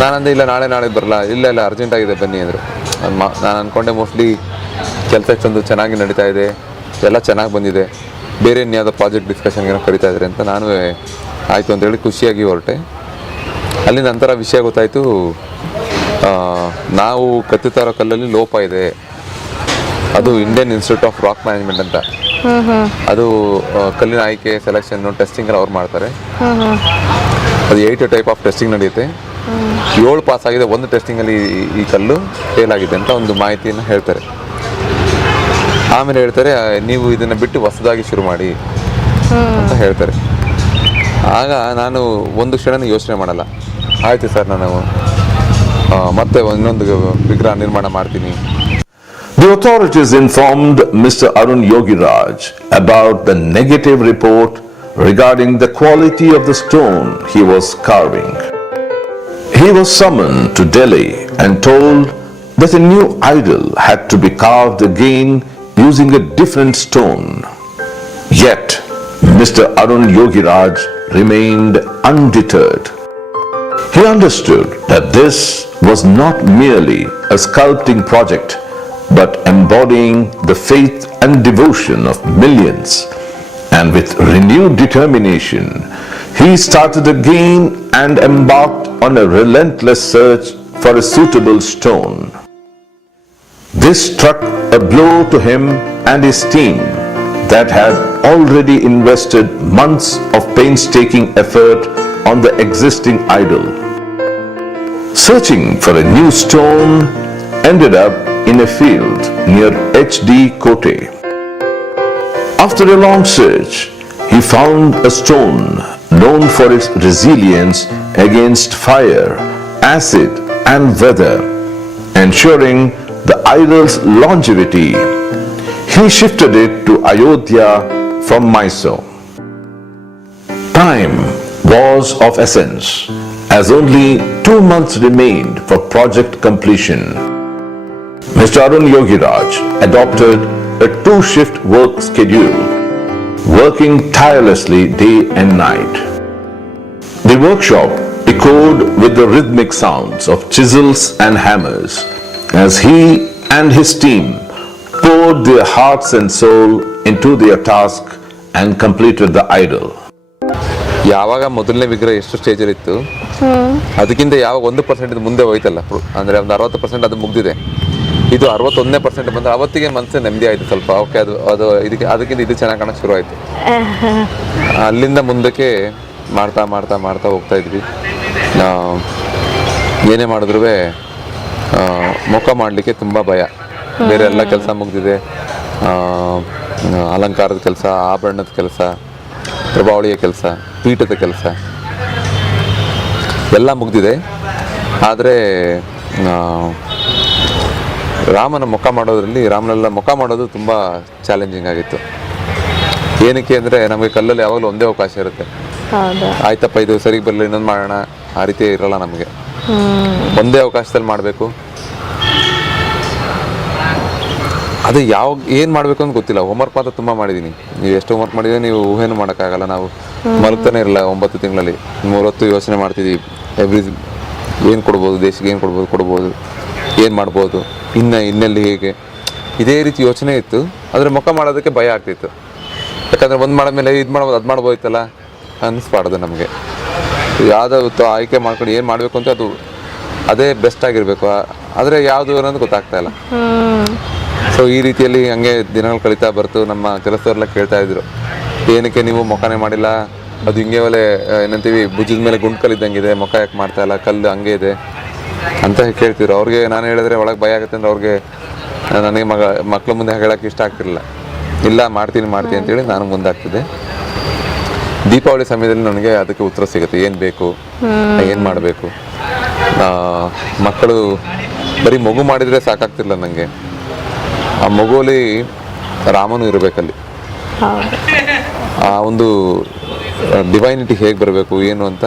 ನಾನಂದೆ ಇಲ್ಲ ನಾಳೆ ಬರಲ್ಲ, ಇಲ್ಲ ಅರ್ಜೆಂಟ್ ಆಗಿದೆ ಬನ್ನಿ ಅಂದರು. ನಾನು ಅಂದ್ಕೊಂಡೆ ಮೋಸ್ಟ್ಲಿ ಕೆಲಸ ಇಷ್ಟೊಂದು ಚೆನ್ನಾಗಿ ನಡೀತಾ ಇದೆ, ಎಲ್ಲ ಚೆನ್ನಾಗಿ ಬಂದಿದೆ, ಬೇರೆ ಇನ್ಯಾವುದೋ ಪ್ರಾಜೆಕ್ಟ್ ಡಿಸ್ಕಷನ್ಗೆ ಏನೋ ಕರೀತಾ ಇದ್ದಾರೆ ಅಂತ ನಾನು ಆಯಿತು ಅಂತೇಳಿ ಖುಷಿಯಾಗಿ ಹೊರಟೆ. ಅಲ್ಲಿ ನಂತರ ವಿಷಯ ಗೊತ್ತಾಯಿತು, ನಾವು ಕತ್ತುತ್ತಾ ಇರೋ ಕಲ್ಲಲ್ಲಿ ಲೋಪ ಇದೆ. ಅದು Indian institute of rock management ಅಂತ, ಅದು ಕಲ್ಲಿನ ಆಯ್ಕೆ, ಸೆಲೆಕ್ಷನ್ನು, ಟೆಸ್ಟಿಂಗ್ ಎಲ್ಲ ಅವ್ರು ಮಾಡ್ತಾರೆ. ಅದು 8 ಟೈಪ್ ಆಫ್ ಟೆಸ್ಟಿಂಗ್ ನಡೆಯುತ್ತೆ. 7 ಪಾಸ್ ಆಗಿದೆ, 1 ಟೆಸ್ಟಿಂಗಲ್ಲಿ ಈ ಕಲ್ಲು ಫೇಲ್ ಆಗಿದೆ ಅಂತ ಒಂದು ಮಾಹಿತಿಯನ್ನು ಹೇಳ್ತಾರೆ. ಆಮೇಲೆ ಹೇಳ್ತಾರೆ, ನೀವು ಇದನ್ನು ಬಿಟ್ಟು ಹೊಸದಾಗಿ ಶುರು ಮಾಡಿ ಅಂತ ಹೇಳ್ತಾರೆ. ಆಗ ನಾನು ಒಂದು ಕ್ಷಣ ಯೋಚನೆ ಮಾಡಲ್ಲ, ಆಯಿತು ಸರ್ ನಾನು ಮತ್ತೆ ಇನ್ನೊಂದು ವಿಗ್ರಹ ನಿರ್ಮಾಣ ಮಾಡ್ತೀನಿ. The authorities informed Mr. Arun Yogiraj about the negative report regarding the quality of the stone he was carving. He was summoned to Delhi and told that a new idol had to be carved again using a different stone. Yet, Mr. Arun Yogiraj remained undeterred. He understood that this was not merely a sculpting project, but embodying the faith and devotion of millions. And with renewed determination, he started again and embarked on a relentless search for a suitable stone. This struck a blow to him and his team that had already invested months of painstaking effort on the existing idol. Searching for a new stone ended up in a field near H.D. Kote. After a long search, he found a stone known for its resilience against fire, acid and weather, ensuring the idol's longevity. He shifted it to Ayodhya from Mysore. Time was of essence, as only 2 months remained for project completion. Mr. Arun Yogiraj adopted a 2-shift work schedule, working tirelessly day and night. The workshop echoed with the rhythmic sounds of chisels and hammers as he and his team poured their hearts and soul into their task and completed the idol. ಯಾವಾಗ ಮೊದಲನೇ ವಿಗ್ರಹ ಎಷ್ಟು ಸ್ಟೇಜಲ್ಲಿ ಇತ್ತು ಅದಕ್ಕಿಂತ ಯಾವಾಗ 1% ಮುಂದೆ ಹೋಯ್ತಲ್ಲ, ಅಂದರೆ ಒಂದು 60% ಅದು ಮುಗ್ದಿದೆ, ಇದು 61% ಬಂದರೆ ಅವತ್ತಿಗೆ ಮನಸ್ಸೇ ನೆಮ್ಮದಿ ಆಯಿತು ಸ್ವಲ್ಪ. ಓಕೆ, ಅದಕ್ಕಿಂತ ಇದು ಚೆನ್ನಾಗಿ ಕಾಣೋಕ್ಕೆ ಶುರು ಆಯಿತು. ಅಲ್ಲಿಂದ ಮುಂದಕ್ಕೆ ಮಾಡ್ತಾ ಮಾಡ್ತಾ ಮಾಡ್ತಾ ಹೋಗ್ತಾ ಇದ್ವಿ. ಏನೇ ಮಾಡಿದ್ರೂ ಮುಖ ಮಾಡಲಿಕ್ಕೆ ತುಂಬ ಭಯ. ಬೇರೆ ಎಲ್ಲ ಕೆಲಸ ಮುಗ್ದಿದೆ, ಅಲಂಕಾರದ ಕೆಲಸ, ಆಭರಣದ ಕೆಲಸ, ಪ್ರಭಾವಳಿಯ ಕೆಲಸ, ಪೀಠದ ಕೆಲಸ ಎಲ್ಲ ಮುಗ್ದಿದೆ. ಆದರೆ ರಾಮನ ಮುಖ ಮಾಡೋದ್ರಲ್ಲಿ, ರಾಮನೆಲ್ಲ ಮುಖ ಮಾಡೋದು ತುಂಬ ಚಾಲೆಂಜಿಂಗ್ ಆಗಿತ್ತು. ಏನಕ್ಕೆ ಅಂದರೆ ನಮಗೆ ಕಲ್ಲಲ್ಲಿ ಯಾವಾಗಲೂ ಒಂದೇ ಅವಕಾಶ ಇರುತ್ತೆ. ಆಯ್ತಪ್ಪ ಇದು ಸರಿಗೆ ಬರಲಿ, ಇನ್ನೊಂದು ಮಾಡೋಣ, ಆ ರೀತಿ ಇರಲ್ಲ ನಮಗೆ. ಒಂದೇ ಅವಕಾಶದಲ್ಲಿ ಮಾಡಬೇಕು. ಅದೇ ಏನು ಮಾಡಬೇಕು ಅಂತ ಗೊತ್ತಿಲ್ಲ. ಹೋಮ್ವರ್ಕ್ ಮಾತ್ರ ತುಂಬ ಮಾಡಿದ್ದೀನಿ. ನೀವು ಎಷ್ಟು ಹೋಮ್ವರ್ಕ್ ಮಾಡಿದ್ರೆ ನೀವು ಊಹೆನೂ ಮಾಡೋಕ್ಕಾಗಲ್ಲ. ನಾವು ಮಲಗ್ತಾನೆ ಇರಲ್ಲ 9 ತಿಂಗಳಲ್ಲಿ. 3 ಹೊತ್ತು ಯೋಚನೆ ಮಾಡ್ತಿದ್ದೀವಿ. ಏನು ಕೊಡ್ಬೋದು, ದೇಶಕ್ಕೆ ಏನು ಕೊಡ್ಬೋದು, ಏನು ಮಾಡ್ಬೋದು, ಇನ್ನೆಲ್ಲಿ ಹೇಗೆ, ಇದೇ ರೀತಿ ಯೋಚನೆ ಇತ್ತು. ಆದರೆ ಮುಖ ಮಾಡೋದಕ್ಕೆ ಭಯ ಆಗ್ತಿತ್ತು. ಯಾಕಂದರೆ ಒಂದು ಮಾಡಿದ್ಮೇಲೆ ಇದು ಮಾಡ್ಬೋದು, ಅದು ಮಾಡ್ಬೋಯ್ತಲ್ಲ ಅನ್ನಿಸ್ಬಾರ್ದು ನಮಗೆ. ಯಾವುದಾವತ್ತು ಆಯ್ಕೆ ಮಾಡ್ಕೊಂಡು ಏನು ಮಾಡಬೇಕು ಅಂತ ಅದೇ ಬೆಸ್ಟ್ ಆಗಿರಬೇಕು. ಆದರೆ ಯಾವುದು ಅನ್ನೋದು ಗೊತ್ತಾಗ್ತಾ ಇಲ್ಲ. ಸೊ ಈ ರೀತಿಯಲ್ಲಿ ಹಂಗೆ ದಿನಗಳು ಕಳೀತಾ ಬರ್ತು. ನಮ್ಮ ಕೆಲಸದವರೆಲ್ಲ ಕೇಳ್ತಾ ಇದ್ರು, ಏನಕ್ಕೆ ನೀವು ಮುಖನೇ ಮಾಡಿಲ್ಲ, ಅದು ಹಿಂಗೆ ಒಲೆ ಏನಂತೀವಿ ಭುಜದ ಮೇಲೆ ಗುಂಡ್ಕಲ್ಲಿದ್ದಂಗಿದೆ, ಮುಖ ಯಾಕೆ ಮಾಡ್ತಾ ಇಲ್ಲ, ಕಲ್ಲು ಹಂಗೆ ಇದೆ ಅಂತ ಕೇಳ್ತಿದ್ರು. ಅವ್ರಿಗೆ ನಾನು ಹೇಳಿದ್ರೆ ಒಳಗೆ ಭಯ ಆಗುತ್ತೆ ಅಂದರೆ ಅವ್ರಿಗೆ ನನಗೆ ಮಕ್ಕಳ ಮುಂದೆ ಹೇಳೋಕ್ಕೆ ಇಷ್ಟ ಆಗ್ತಿರಲಿಲ್ಲ. ಇಲ್ಲ ಮಾಡ್ತೀನಿ ಅಂತೇಳಿ ನಾನು ಮುಂದಾಗ್ತಿದ್ದೆ. ದೀಪಾವಳಿ ಸಮಯದಲ್ಲಿ ನನಗೆ ಅದಕ್ಕೆ ಉತ್ತರ ಸಿಗುತ್ತೆ, ಏನು ಬೇಕು, ಏನು ಮಾಡಬೇಕು. ಮಕ್ಕಳು ಬರೀ ಮಗು ಮಾಡಿದರೆ ಸಾಕಾಗ್ತಿಲ್ಲ ನನಗೆ. ಆ ಮಗುವಲ್ಲಿ ರಾಮನು ಇರಬೇಕಲ್ಲಿ. ಆ ಒಂದು ಡಿವೈನಿಟಿ ಹೇಗೆ ಬರಬೇಕು ಏನು ಅಂತ.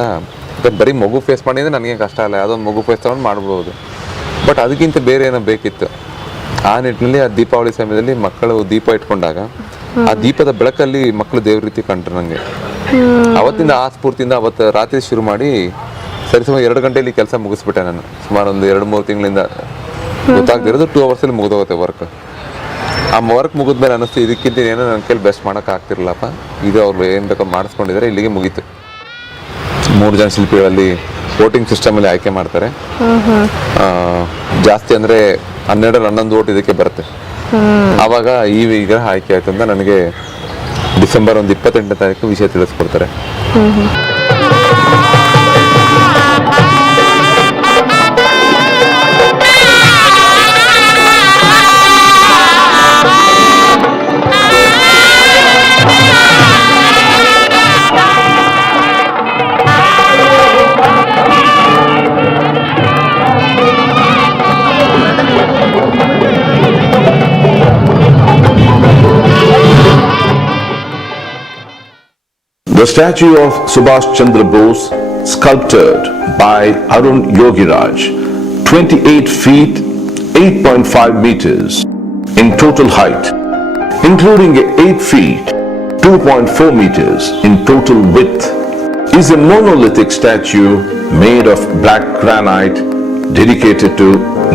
ಬರೀ ಮಗು ಫೇಸ್ ಮಾಡಿದರೆ ನನಗೆ ಕಷ್ಟ ಇಲ್ಲ, ಯಾವುದೊಂದು ಮಗು ಫೇಸ್ ತಗೊಂಡು ಮಾಡ್ಬೋದು. ಬಟ್ ಅದಕ್ಕಿಂತ ಬೇರೆ ಏನೋ ಬೇಕಿತ್ತು. ಆ ನಿಟ್ಟಿನಲ್ಲಿ ಆ ದೀಪಾವಳಿ ಸಮಯದಲ್ಲಿ ಮಕ್ಕಳು ದೀಪ ಇಟ್ಕೊಂಡಾಗ ಆ ದೀಪದ ಬೆಳಕಲ್ಲಿ ಮಕ್ಕಳು ದೇವ್ರ ರೀತಿ ಕಂಡ್ರು ನನಗೆ. ಅವತ್ತಿಂದ ಆ ಸ್ಫೂರ್ತಿಯಿಂದ ಅವತ್ತು ರಾತ್ರಿ ಶುರು ಮಾಡಿ ಸರಿಸುಮಾರು 2 ಗಂಟೆಯಲ್ಲಿ ಕೆಲಸ ಮುಗಿಸ್ಬಿಟ್ಟೆ ನಾನು. ಸುಮಾರು ಒಂದು 2-3 ತಿಂಗಳಿಂದ ಗೊತ್ತಾಗ್ತಿರೋದು 2 ಅವರ್ಸಲ್ಲಿ ಮುಗಿದೋಗುತ್ತೆ ವರ್ಕ್. ಆ ವರ್ಕ್ ಮುಗಿದ್ಮೇಲೆ ಅನ್ನಿಸ್ತು ಇದಕ್ಕಿಂತ ಏನೋ ನನ್ನ ಕೈಲಿ ಬೆಸ್ಟ್ ಮಾಡೋಕ್ಕಾಗ್ತಿರಲ್ಲಪ್ಪ, ಇದು ಅವ್ರು ಏನು ಬೇಕೋ ಮಾಡಿಸ್ಕೊಂಡಿದ್ದಾರೆ, ಇಲ್ಲಿಗೆ ಮುಗೀತು. 3 ಜನ ಶಿಲ್ಪಿಗಳಲ್ಲಿ ವೋಟಿಂಗ್ ಸಿಸ್ಟಮಲ್ಲಿ ಆಯ್ಕೆ ಮಾಡ್ತಾರೆ. ಜಾಸ್ತಿ ಅಂದರೆ 12-11 ವೋಟ್ ಇದಕ್ಕೆ ಬರುತ್ತೆ. ಆವಾಗ ಈ ವಿಗ್ರಹ ಆಯ್ಕೆ ಆಯಿತು ಅಂತ ನನಗೆ ಡಿಸೆಂಬರ್ 28ನೇ ತಾರೀಕು ವಿಷಯ ತಿಳಿಸ್ಕೊಡ್ತಾರೆ. The statue of Subhash Chandra Bose, sculpted by Arun Yogiraj, 28 feet 8.5 meters in total height, including 8 feet 2.4 meters in total width, is a monolithic statue made of black granite dedicated to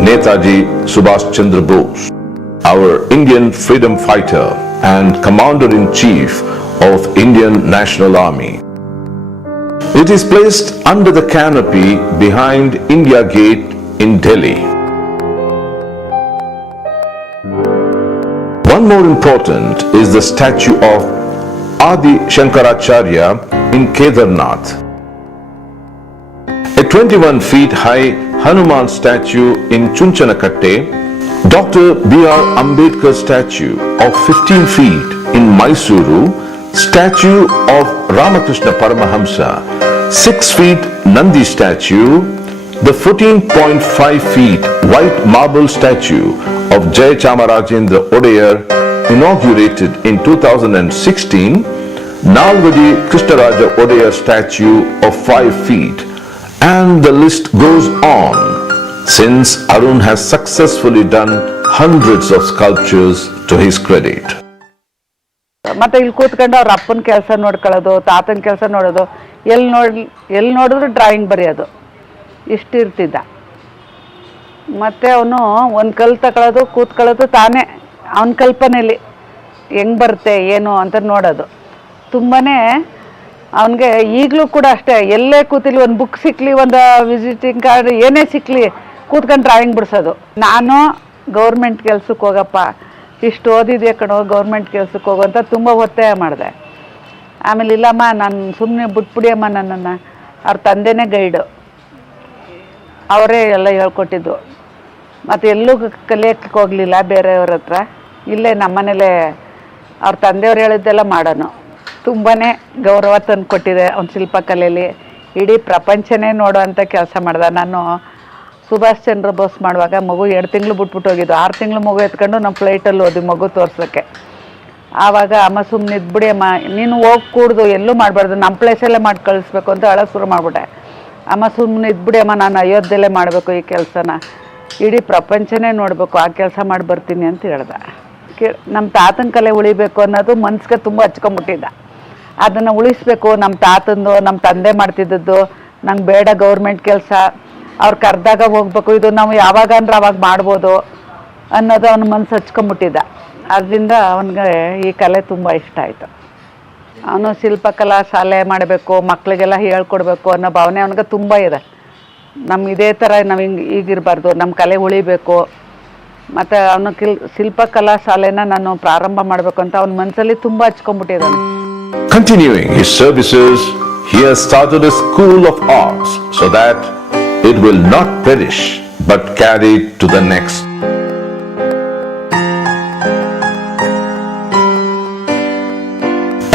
Netaji Subhash Chandra Bose, our Indian freedom fighter and Commander-in-Chief of Indian National Army. It is placed under the canopy behind India Gate in Delhi. One more important is the statue of Adi Shankaracharya in Kedarnath. A 21 feet high Hanuman statue in Chunchanakatte, Dr. B.R. Ambedkar statue of 15 feet in Mysuru, statue of Ramakrishna Paramahamsa, 6 feet Nandi statue, the 14.5 feet white marble statue of Jai Chamarajendra Odeyer, inaugurated in 2016, Nalvadi Krishnaraja Odeyer statue of 5 feet, and the list goes on, since Arun has successfully done hundreds of sculptures to his credit. ಮತ್ತೆ ಇಲ್ಲಿ ಕೂತ್ಕೊಂಡು ಅವ್ರ ಅಪ್ಪನ ಕೆಲಸ ನೋಡ್ಕೊಳ್ಳೋದು, ತಾತನ ಕೆಲಸ ನೋಡೋದು, ಎಲ್ಲಿ ನೋಡಿದ್ರು ಡ್ರಾಯಿಂಗ್ ಬರೆಯೋದು ಇಷ್ಟಿರ್ತಿದ್ದ. ಮತ್ತು ಅವನು ಒಂದು ಕಲ್ಲು ತಗೊಳ್ಳೋದು, ಕೂತ್ಕೊಳ್ಳೋದು ತಾನೇ ಅವನ ಕಲ್ಪನೆಯಲ್ಲಿ ಹೆಂಗೆ ಬರುತ್ತೆ ಏನು ಅಂತ ನೋಡೋದು. ತುಂಬಾ ಅವನಿಗೆ ಈಗಲೂ ಕೂಡ ಅಷ್ಟೇ, ಎಲ್ಲೇ ಕೂತಿಲಿ ಒಂದು ಬುಕ್ ಸಿಕ್ಕಲಿ, ಒಂದು ವಿಸಿಟಿಂಗ್ ಕಾರ್ಡ್ ಏನೇ ಸಿಕ್ಕಲಿ ಕೂತ್ಕೊಂಡು ಡ್ರಾಯಿಂಗ್ ಬಿಡಿಸೋದು. ನಾನು ಗೌರ್ಮೆಂಟ್ ಕೆಲ್ಸಕ್ಕೆ ಹೋಗಪ್ಪ, ಇಷ್ಟು ಓದಿದೆ ಕಣೋ, ಗೌರ್ಮೆಂಟ್ ಕೆಲ್ಸಕ್ಕೆ ಹೋಗೋ ಅಂತ ತುಂಬ ಒತ್ತಾಯ ಮಾಡಿದೆ. ಆಮೇಲೆ ಇಲ್ಲಮ್ಮ, ನಾನು ಸುಮ್ಮನೆ ಬಿಟ್ಬಿಡಿಯಮ್ಮ ನನ್ನನ್ನು. ಅವ್ರ ತಂದೆನೇ ಗೈಡು, ಅವರೇ ಎಲ್ಲ ಹೇಳ್ಕೊಟ್ಟಿದ್ದು. ಮತ್ತು ಎಲ್ಲೂ ಕಲಿಯೋಕ್ಕೆ ಹೋಗಲಿಲ್ಲ ಬೇರೆಯವ್ರ ಹತ್ರ, ಇಲ್ಲೇ ನಮ್ಮನೇಲೇ ಅವ್ರ ತಂದೆಯವ್ರು ಹೇಳಿದ್ದೆಲ್ಲ ಮಾಡೋನು. ತುಂಬಾ ಗೌರವ ತಂದು ಕೊಟ್ಟಿದೆ ಅವ್ನ ಶಿಲ್ಪಕಲೆಯಲ್ಲಿ. ಇಡೀ ಪ್ರಪಂಚನೇ ನೋಡೋವಂಥ ಕೆಲಸ ಮಾಡ್ದೆ. ನಾನು ಸುಭಾಷ್ ಚಂದ್ರ ಬೋಸ್ ಮಾಡುವಾಗ ಮಗು 2 ತಿಂಗಳು ಬಿಟ್ಬಿಟ್ಟು ಹೋಗಿದ್ದು, 6 ತಿಂಗಳು ಮಗು ಎತ್ಕೊಂಡು ನಮ್ಮ ಫ್ಲೈಟಲ್ಲಿ ಹೋದ್ವಿ ಮಗು ತೋರ್ಸೋಕ್ಕೆ. ಆವಾಗ ಅಮ್ಮ ಸುಮ್ಮನೆ ಇದ್ಬಿಡಿ ಅಮ್ಮ, ನೀನು ಹೋಗಿ ಕೂಡ್ದು ಎಲ್ಲೂ ಮಾಡಬಾರ್ದು, ನಮ್ಮ ಪ್ಲೇಸಲ್ಲೇ ಮಾಡಿ ಕಳಿಸ್ಬೇಕು ಅಂತ ಅಳೋಕ್ಕೆ ಶುರು ಮಾಡಿಬಿಟ್ಟೆ. ಅಮ್ಮ ಸುಮ್ಮನೆ ಇದ್ಬಿಡಿ ಅಮ್ಮ, ನಾನು ಅಯೋಧ್ಯೆಯಲ್ಲೇ ಮಾಡಬೇಕು ಈ ಕೆಲಸನ, ಇಡೀ ಪ್ರಪಂಚನೇ ನೋಡಬೇಕು, ಆ ಕೆಲಸ ಮಾಡಿ ಬರ್ತೀನಿ ಅಂತ ಹೇಳ್ದೆ. ನಮ್ಮ ತಾತನ ಕಲೆ ಉಳಿಬೇಕು ಅನ್ನೋದು ಮನ್ಸಿಗೆ ತುಂಬ ಹಚ್ಕೊಂಬಿಟ್ಟಿದ್ದ. ಅದನ್ನು ಉಳಿಸ್ಬೇಕು, ನಮ್ಮ ತಾತಂದು, ನಮ್ಮ ತಂದೆ ಮಾಡ್ತಿದ್ದದ್ದು, ನಂಗೆ ಬೇಡ ಗೌರ್ಮೆಂಟ್ ಕೆಲಸ, ಅವ್ರು ಕರೆದಾಗ ಹೋಗ್ಬೇಕು, ಇದು ನಾವು ಯಾವಾಗ ಅಂದ್ರೆ ಅವಾಗ ಮಾಡ್ಬೋದು ಅನ್ನೋದು ಅವನ ಮನಸ್ಸು ಹಚ್ಕೊಂಬಿಟ್ಟಿದ್ದ. ಅದರಿಂದ ಅವನಿಗೆ ಈ ಕಲೆ ತುಂಬ ಇಷ್ಟ ಆಯಿತು. ಅವನು ಶಿಲ್ಪಕಲಾ ಶಾಲೆ ಮಾಡಬೇಕು, ಮಕ್ಕಳಿಗೆಲ್ಲ ಹೇಳ್ಕೊಡ್ಬೇಕು ಅನ್ನೋ ಭಾವನೆ ಅವನಿಗೆ ತುಂಬ ಇದೆ. ನಮ್ಗೆ ಇದೇ ಥರ ನಾವು ಈಗಿರಬಾರ್ದು, ನಮ್ಮ ಕಲೆ ಉಳಿಬೇಕು. ಮತ್ತು ಅವನು ಶಿಲ್ಪಕಲಾ ಶಾಲೆನ ನಾನು ಪ್ರಾರಂಭ ಮಾಡಬೇಕು ಅಂತ ಅವನ ಮನಸ್ಸಲ್ಲಿ ತುಂಬ ಹಚ್ಕೊಂಡ್ಬಿಟ್ಟಿದ್ದಾನೆ. Continuing his services, he has started a school of arts so that it will not perish but carry to the next.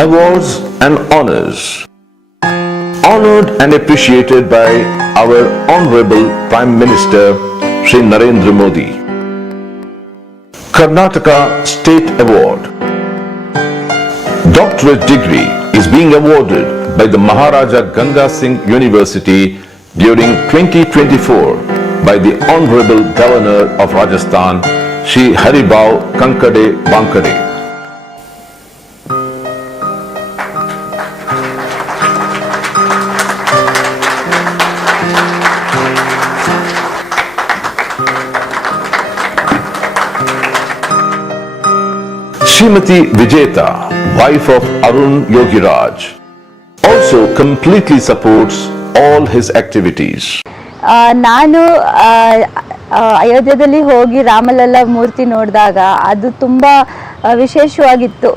Awards and honors. Honored and appreciated by our Honorable Prime Minister Shri Narendra Modi. Karnataka State Award. Doctorate degree is being awarded by the Maharaja Ganga Singh University during 2024 by the Honorable Governor of Rajasthan, Shri Haribhau Kankade Bankade. Srimati Vijeta, wife of Arun Yogiraj, also completely supports all his activities. ನಾನು ಅಯೋಧ್ಯೆಯಲ್ಲಿ ಹೋಗಿ ರಾಮಲಲ್ಲ ಮೂರ್ತಿ ನೋಡಿದಾಗ ಅದು ತುಂಬ ವಿಶೇಷವಾಗಿತ್ತು.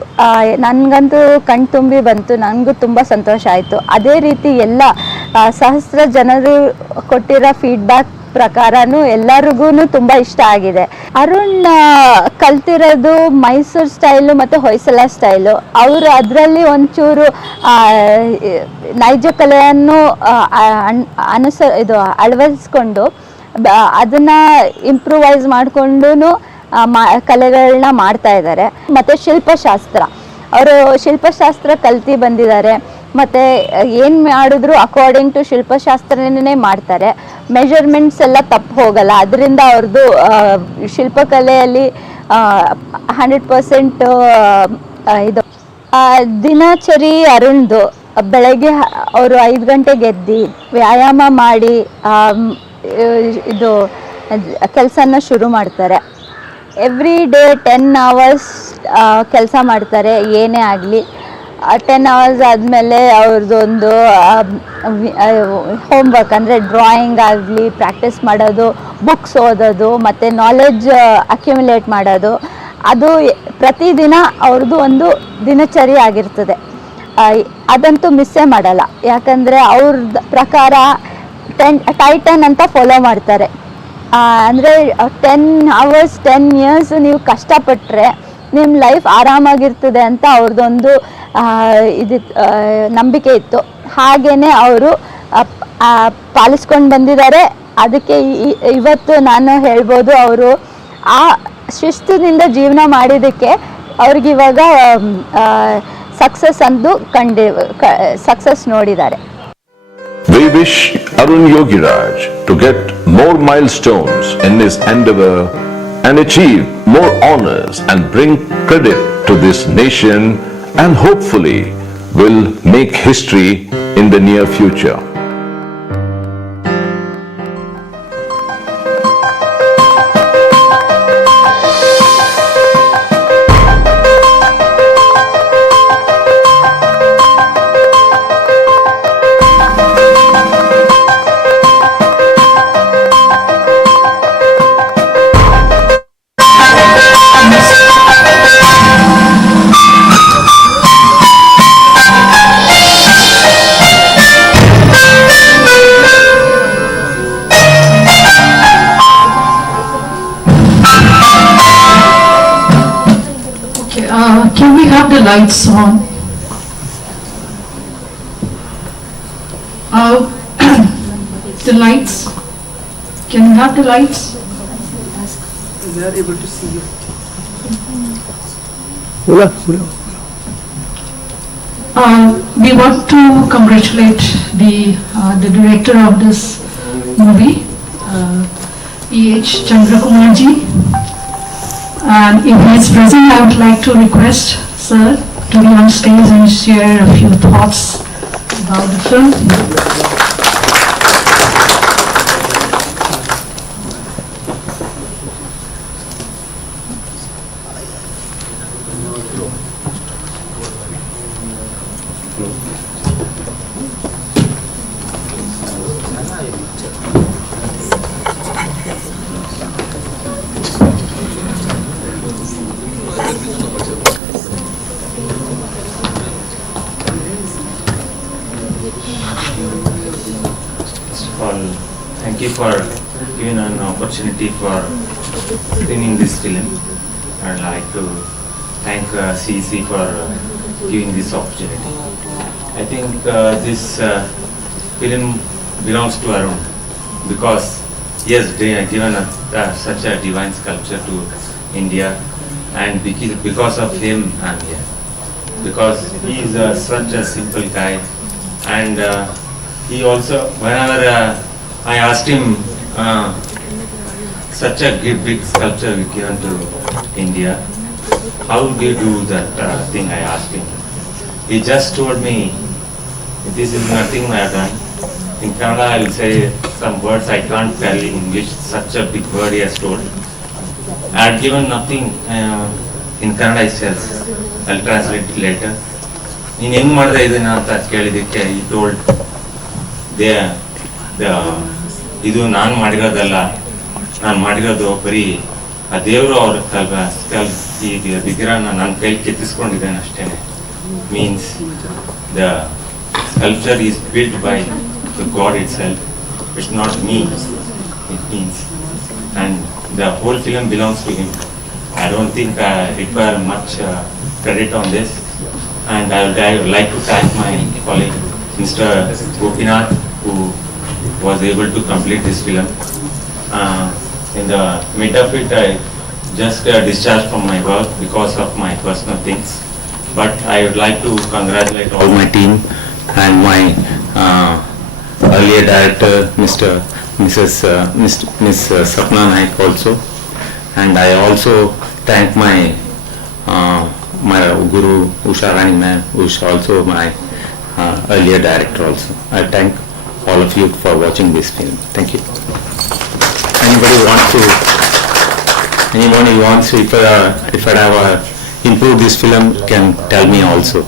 ನನಗಂತೂ ಕಣ್ ತುಂಬಿ ಬಂತು, ನನಗೂ ತುಂಬ ಸಂತೋಷ ಆಯಿತು. ಅದೇ ರೀತಿ ಎಲ್ಲ ಸಹಸ್ರ ಜನರು ಕೊಟ್ಟಿರೋ ಫೀಡ್ಬ್ಯಾಕ್ ಪ್ರಕಾರನೂ ಎಲ್ಲರಿಗೂ ತುಂಬ ಇಷ್ಟ ಆಗಿದೆ. ಅರುಣ್ ಕಲ್ತಿರೋದು ಮೈಸೂರು ಸ್ಟೈಲು ಮತ್ತು ಹೊಯ್ಸಳ ಸ್ಟೈಲು. ಅವರು ಅದರಲ್ಲಿ ಒಂಚೂರು ನೈಜ ಕಲೆಯನ್ನು ಅಳವಡಿಸ್ಕೊಂಡು ಅದನ್ನು ಇಂಪ್ರೂವೈಸ್ ಮಾಡಿಕೊಂಡು ಕಲೆಗಳನ್ನ ಮಾಡ್ತಾ ಇದ್ದಾರೆ. ಮತ್ತು ಶಿಲ್ಪಶಾಸ್ತ್ರ, ಅವರು ಶಿಲ್ಪಶಾಸ್ತ್ರ ಕಲ್ತು ಬಂದಿದ್ದಾರೆ. ಮತ್ತು ಏನು ಮಾಡಿದ್ರು ಅಕಾರ್ಡಿಂಗ್ ಟು ಶಿಲ್ಪಶಾಸ್ತ್ರನೇ ಮಾಡ್ತಾರೆ. ಮೆಜರ್ಮೆಂಟ್ಸ್ ಎಲ್ಲ ತಪ್ಪು ಹೋಗಲ್ಲ. ಅದರಿಂದ ಅವ್ರದ್ದು ಶಿಲ್ಪಕಲೆಯಲ್ಲಿ 100% ಇದು. ದಿನಚರಿ ಅರುಣ್ದು ಬೆಳಗ್ಗೆ ಅವರು 5 ಗಂಟೆಗೆ ಎದ್ದು ವ್ಯಾಯಾಮ ಮಾಡಿ ಇದು ಕೆಲಸನ ಶುರು ಮಾಡ್ತಾರೆ. ಎವ್ರಿ ಡೇ 10 hours ಕೆಲಸ ಮಾಡ್ತಾರೆ. ಏನೇ ಆಗಲಿ 10 hours ಆದಮೇಲೆ ಅವ್ರದ್ದೊಂದು ಹೋಮ್ವರ್ಕ್ ಅಂದರೆ ಡ್ರಾಯಿಂಗ್ ಆಗಲಿ ಪ್ರಾಕ್ಟೀಸ್ ಮಾಡೋದು, ಬುಕ್ಸ್ ಓದೋದು ಮತ್ತು ನಾಲೆಡ್ಜ್ ಅಕ್ಯುಮುಲೇಟ್ ಮಾಡೋದು. ಅದು ಪ್ರತಿದಿನ ಅವ್ರದ್ದು ಒಂದು ದಿನಚರಿ ಆಗಿರ್ತದೆ. ಅದಂತೂ ಮಿಸ್ಸೇ ಮಾಡಲ್ಲ. ಯಾಕಂದರೆ ಅವ್ರ ಪ್ರಕಾರ ಟೈಟನ್ ಅಂತ ಫಾಲೋ ಮಾಡ್ತಾರೆ. ಅಂದರೆ 10 hours 10 years ನೀವು ಕಷ್ಟಪಟ್ಟರೆ ನಿಮ್ಮ ಲೈಫ್ ಆರಾಮಾಗಿರ್ತದೆ ಅಂತ ಅವ್ರದ್ದೊಂದು ಇದು ನಂಬಿಕೆ ಇತ್ತು. ಹಾಗೆಯೇ ಅವರು ಪಾಲಿಸ್ಕೊಂಡು ಬಂದಿದ್ದಾರೆ. ಅದಕ್ಕೆ ಇವತ್ತು ನಾನು ಹೇಳ್ಬೋದು, ಅವರು ಆ ಶಿಸ್ತುನಿಂದ ಜೀವನ ಮಾಡಿದ್ದಕ್ಕೆ ಅವ್ರಿಗಿವಾಗ ಸಕ್ಸಸ್ ಅಂದು ಸಕ್ಸಸ್ ನೋಡಿದ್ದಾರೆ. We wish Arun Yogiraj to get more milestones in his endeavor and achieve more honors and bring credit to this nation, and hopefully will make history in the near future. Can we have the lights on? The lights. Can we have the lights? We are able to see you. We want to congratulate the director of this movie, E.H. Chandrakumarji. And if he is present, I would like to request sir to be on stage and share a few thoughts about the film. Thank you for giving an opportunity for screening this film. I'd like to thank CEC for giving this opportunity. I think this film belongs to Arun because he has given such a divine sculpture to India, and because of him I'm here. Because he is such a simple guy, and he also, whenever I asked him, such a big sculpture given to India, how do you do that thing? I asked him. He just told me, this is nothing I have done. In Kannada I will say some words I can't tell in English, such a big word he has told. I had given nothing in Kannada itself. I'll translate it later. ನೀನು ಹೆಂಗ್ ಮಾಡಿದೆ ಇದನ್ನ ಅಂತ ಕೇಳಿದಕ್ಕೆ ಈ told ಇದು ನಾನು ಮಾಡಿರೋದಲ್ಲ, ನಾನು ಮಾಡಿರೋದು ಬರೀ ಆ ದೇವರು ಅವ್ರ ಈ ವಿಗ್ರಹನ ನನ್ನ ಕೈಲಿ ಕೆತ್ತಿಸ್ಕೊಂಡಿದ್ದೇನೆ ಅಷ್ಟೇನೆ. Means the sculpture is built by the God itself, it's not me, it means, and the whole film belongs to him. I don't think I require much credit on this, and I would like to thank my colleague Mr. Gopinath, who was able to complete this film. In the mid of it, I just discharged from my work because of my personal things. But I would like to congratulate all my team and my earlier director, Miss Sapna Naik also. And I also thank my Guru Usha Rani ma'am, who is also my earlier director also. I thank all of you for watching this film. Thank you. Anybody wants to, if I have improved this film, can tell me also.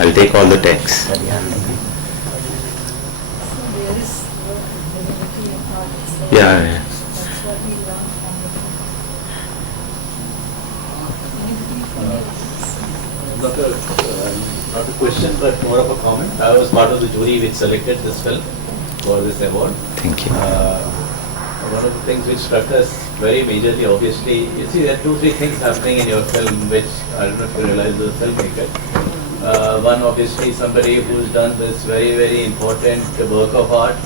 I'll take all the takes. Yeah. Not a question, but more of a comment. I was part of the jury which selected this film for this award. Thank you. One of the things which struck us very majorly, obviously, you see there are 2-3 things happening in your film which I don't know if you realize as a filmmaker. One, obviously, somebody who's done this very, very important work of art.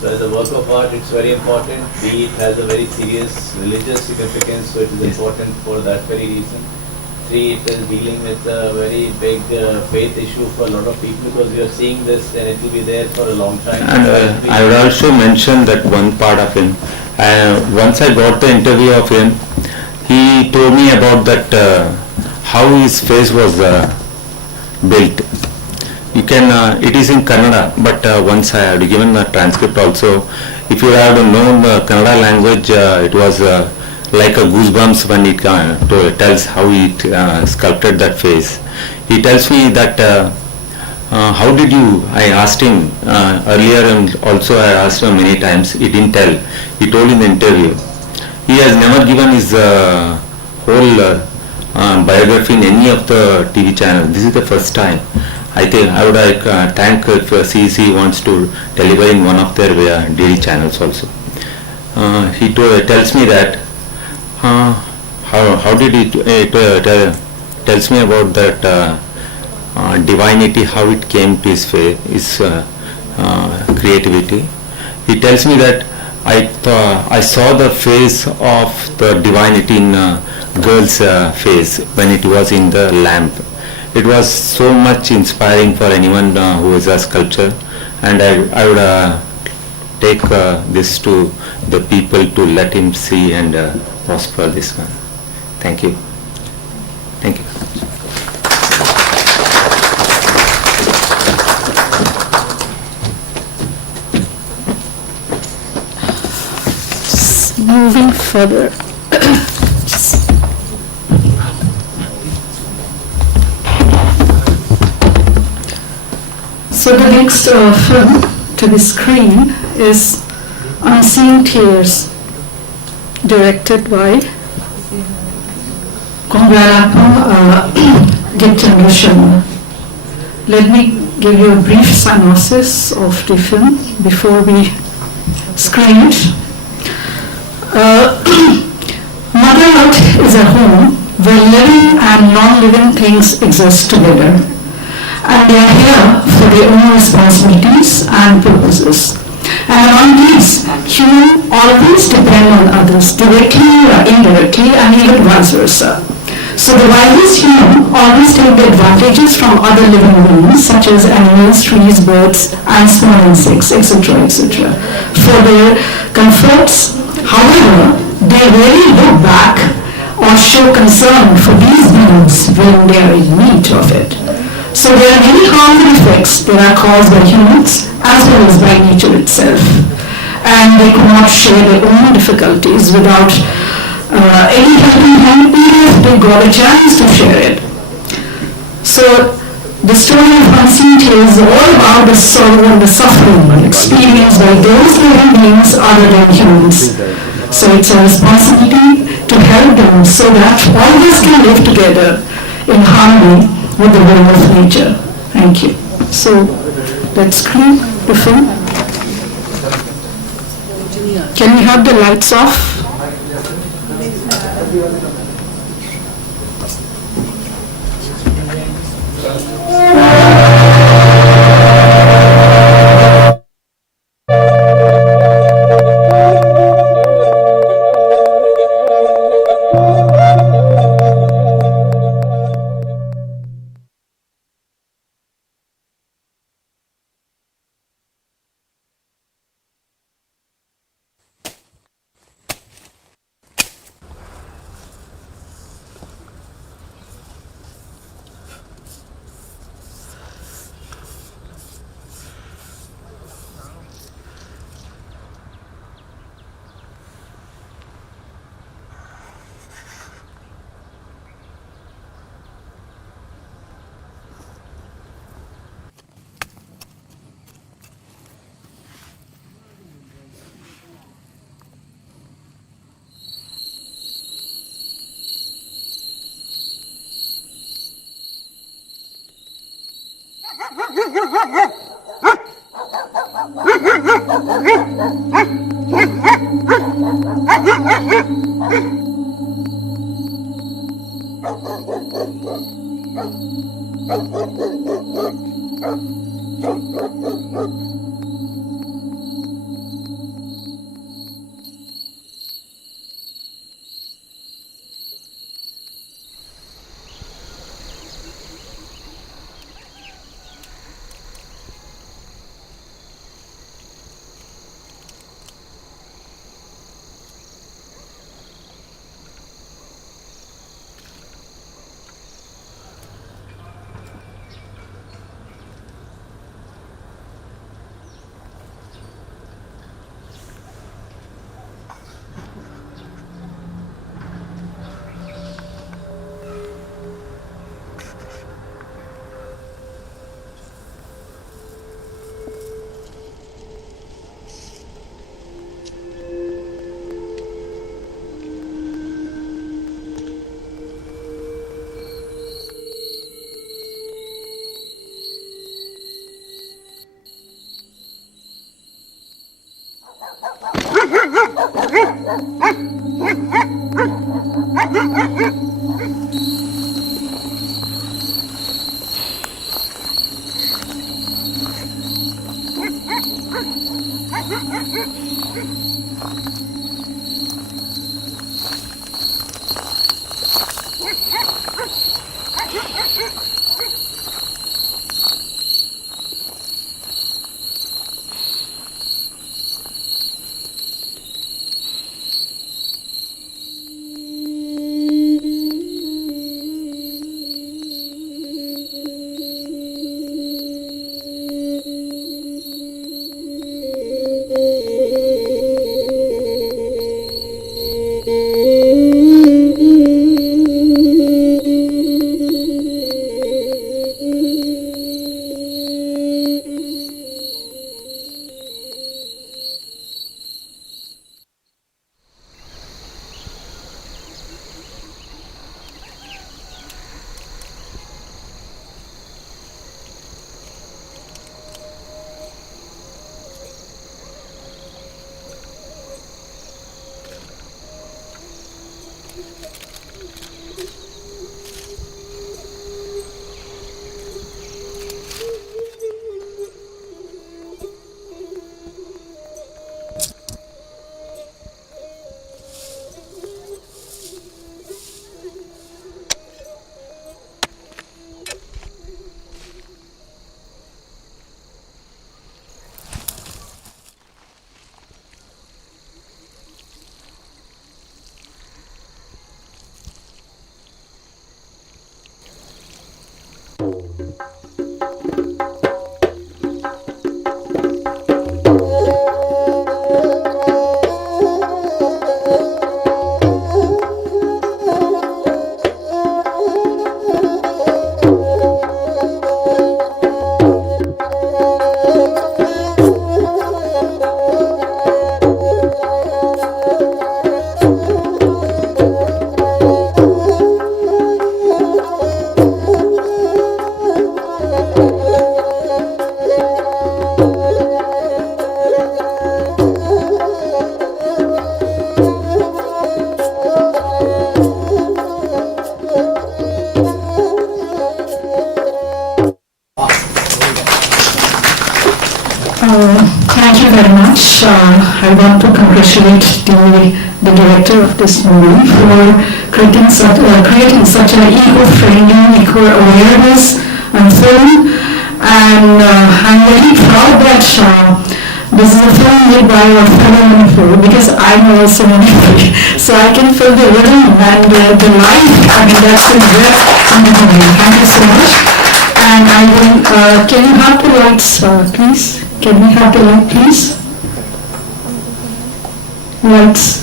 So as a work of art, it's very important. B, it has a very serious religious significance, so it is important for that very reason. 3, it is dealing with a very big faith issue for a lot of people, because we are seeing this and it will be there for a long time. And I would also mention that one part of him. Once I got the interview of him, he told me about that how his face was built. You can, it is in Kannada, but once I had given a transcript also. If you have known the Kannada language, it was like a goosebumps when it tells how he sculpted that face. He tells me that how did you, I asked him earlier, and also I asked him many times, he didn't tell. He told in the interview. He has never given his whole biography in any of the TV channels. This is the first time. I think I would thank if CEC wants to deliver in one of their daily channels also. He tells me that how did he tells me about that divinity, how it came to his face, his creativity. He tells me that I saw the face of the divinity in a girl's face when it was in the lamp. It was so much inspiring for anyone who is a sculptor, and I would take this to the people to let him see and prosper this one. Thank you. Thank you. Moving further. So the next film to be screened is Unseen Tears, directed by Congratulations Gitchan. Let me give you a brief synopsis of the film before we screen it. Mother Earth is a home where living and non-living things exist together, and they are here for their own responsibilities and purposes. And among these, humans always depend on others, directly or indirectly, and even vice versa. So the wisest human always take the advantages from other living beings, such as animals, trees, birds, and small insects, etc., etc., for their comforts. However, they rarely look back or show concern for these beings when they are in need of it. So there are many harmful effects that are caused by humans as well as by nature itself. And they could not share their own difficulties without any helping hand, even if they got a chance to share it. So the story of Unseen Tears is all about the sorrow and the suffering experienced by those living beings other than humans. So it's a responsibility to help them so that all of us can live together in harmony with the will of nature. Thank you. So let's screen the film. Can we have the lights off? Thank you very much. I want to congratulate the director of this movie for creating such an eco-friendly, eco-awareness film. And I'm very proud that this is a film made by our fellow Manipur, because I'm also Manipuri. So I can feel the rhythm and the life, I mean, that's in there in the movie. Thank you so much. And I will, can you have the lights, please? Can we have the light, please? Lights.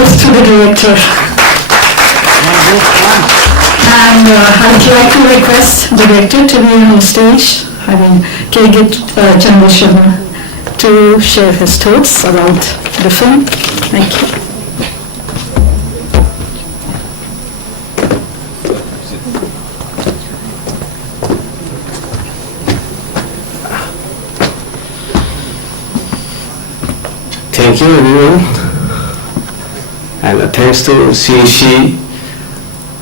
goes to the director. And I'd like to request the director to be on stage, K.G. Chandrasharma, to share his thoughts about the film. Thank you. Thank you everyone, and thanks to CEC.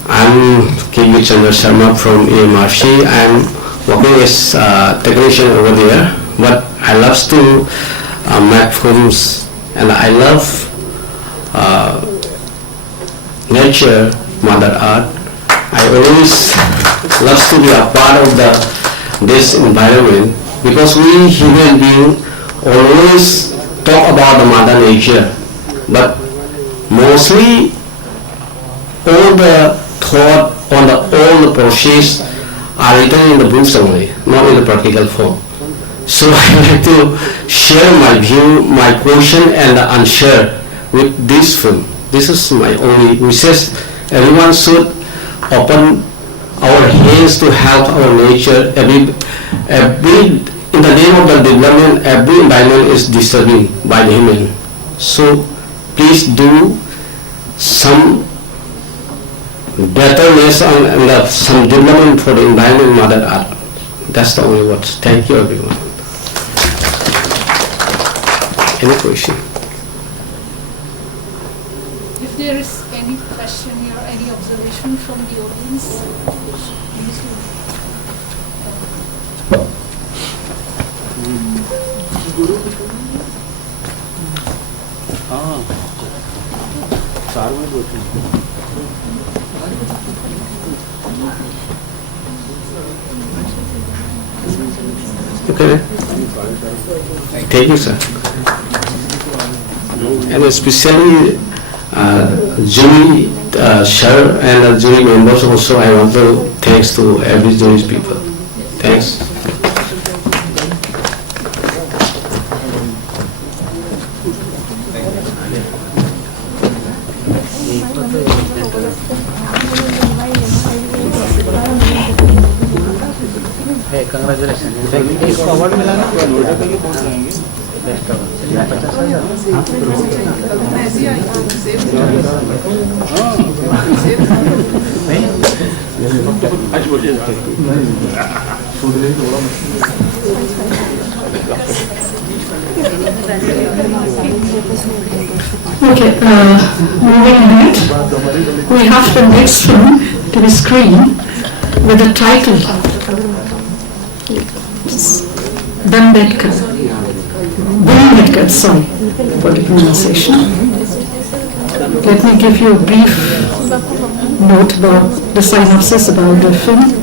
I'm K.G. Chandrasharma from AMRC. I'm working as a technician over there, but I love to make films, and I love nature, mother earth. I always love to be a part of this environment, because we human beings always talk about the mother nature, but mostly all the thought on all the process are written in the books only, not in the practical form. So I like to share my view, my question and the answer with this film. This is my only wishes. Everyone should open our hands to help our nature. Every in the name of the development, every environment is disturbing by the human. So please do some betterness and some development for the environment, mother earth. That's the only words. Thank you everyone. Any question? If there is any question or any observation from the audience, Okay. Thank you, sir. And especially jury sir and jury members also, I want to thanks to every jury people. Thanks. Okay, moving ahead, we have the next film to be screened with the title Valedictory. Sorry for the pronunciation. Let me give you a brief note about the synopsis about the film.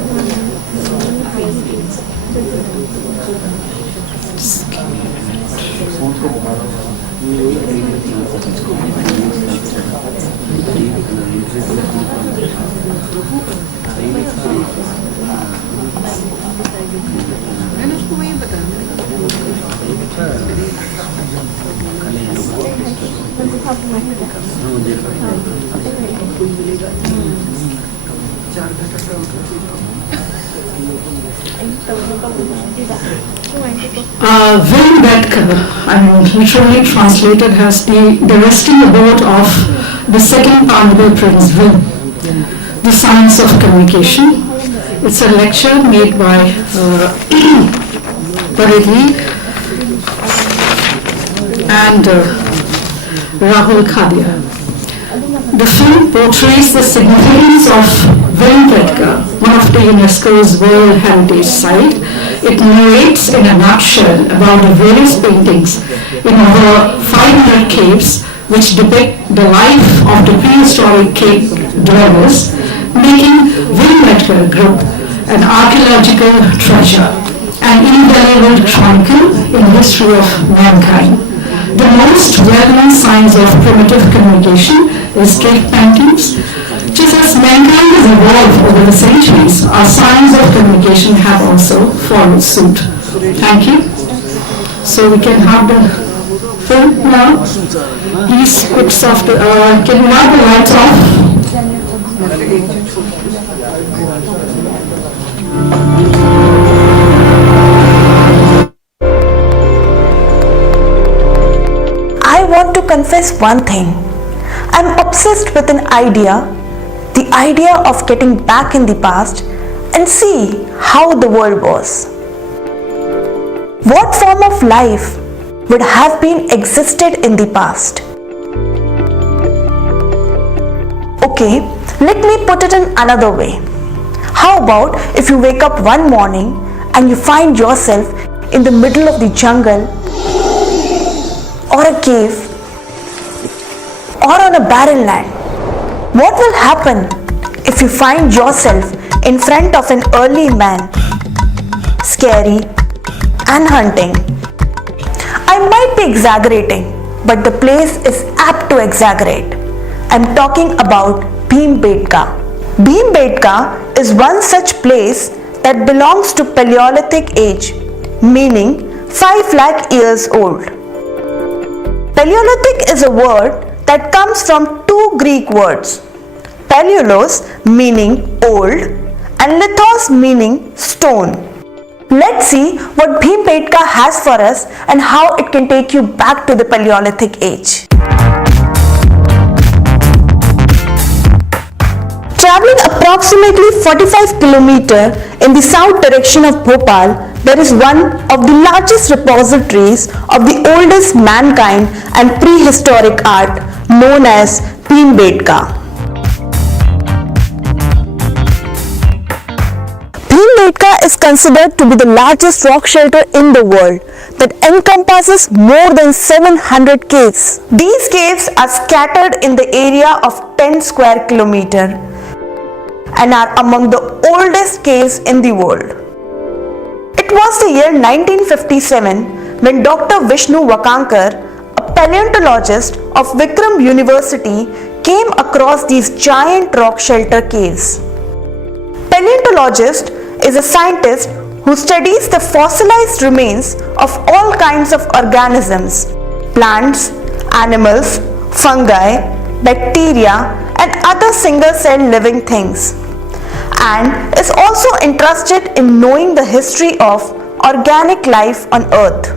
Literally translated as the resting abode of the second Honorable Prince Will, the science of communication. It's a lecture made by Paridhi and Rahul Khadia. The film portrays the significance of Valedictory, one of the UNESCO's World Heritage Site. It narrates in a nutshell about the various paintings in over 500 caves which depict the life of the prehistoric cave dwellers, making Valedictory Group an archaeological treasure, an indelible chronicle in the history of mankind. The most well-known signs of primitive communication is cave paintings. Just as mankind has evolved over the centuries, our signs of communication have also followed suit. Thank you. So we can have the film now. Please put soft, can you mark the lights off? I want to confess one thing. I'm obsessed with an idea, the idea of getting back in the past and see how the world was. What form of life would have been existed in the past? Okay, let me put it in another way. How about if you wake up one morning and you find yourself in the middle of the jungle or a cave or on a barren land? What will happen if you find yourself in front of an early man, scary and hunting? I might be exaggerating, but the place is apt to exaggerate. I'm talking about Bhimbetka. Bhimbetka is one such place that belongs to Paleolithic age, meaning 5 lakh years old. Paleolithic is a word that comes from 2 Greek words, Paleolos meaning old and lithos meaning stone. Let's see what Bhimbetka has for us and how it can take you back to the Paleolithic age. Traveling approximately 45 km in the south direction of Bhopal, there is one of the largest repositories of the oldest mankind and prehistoric art known as Bhimbetka. Bhimbetka is considered to be the largest rock shelter in the world that encompasses more than 700 caves. These caves are scattered in the area of 10 square kilometers and are among the oldest caves in the world. It was the year 1957 when Dr. Vishnu Vakankar, a paleontologist of Vikram University, came across these giant rock shelter caves. Paleontologist is a scientist who studies the fossilized remains of all kinds of organisms, plants, animals, fungi, bacteria, and other single-celled living things, and is also interested in knowing the history of organic life on Earth.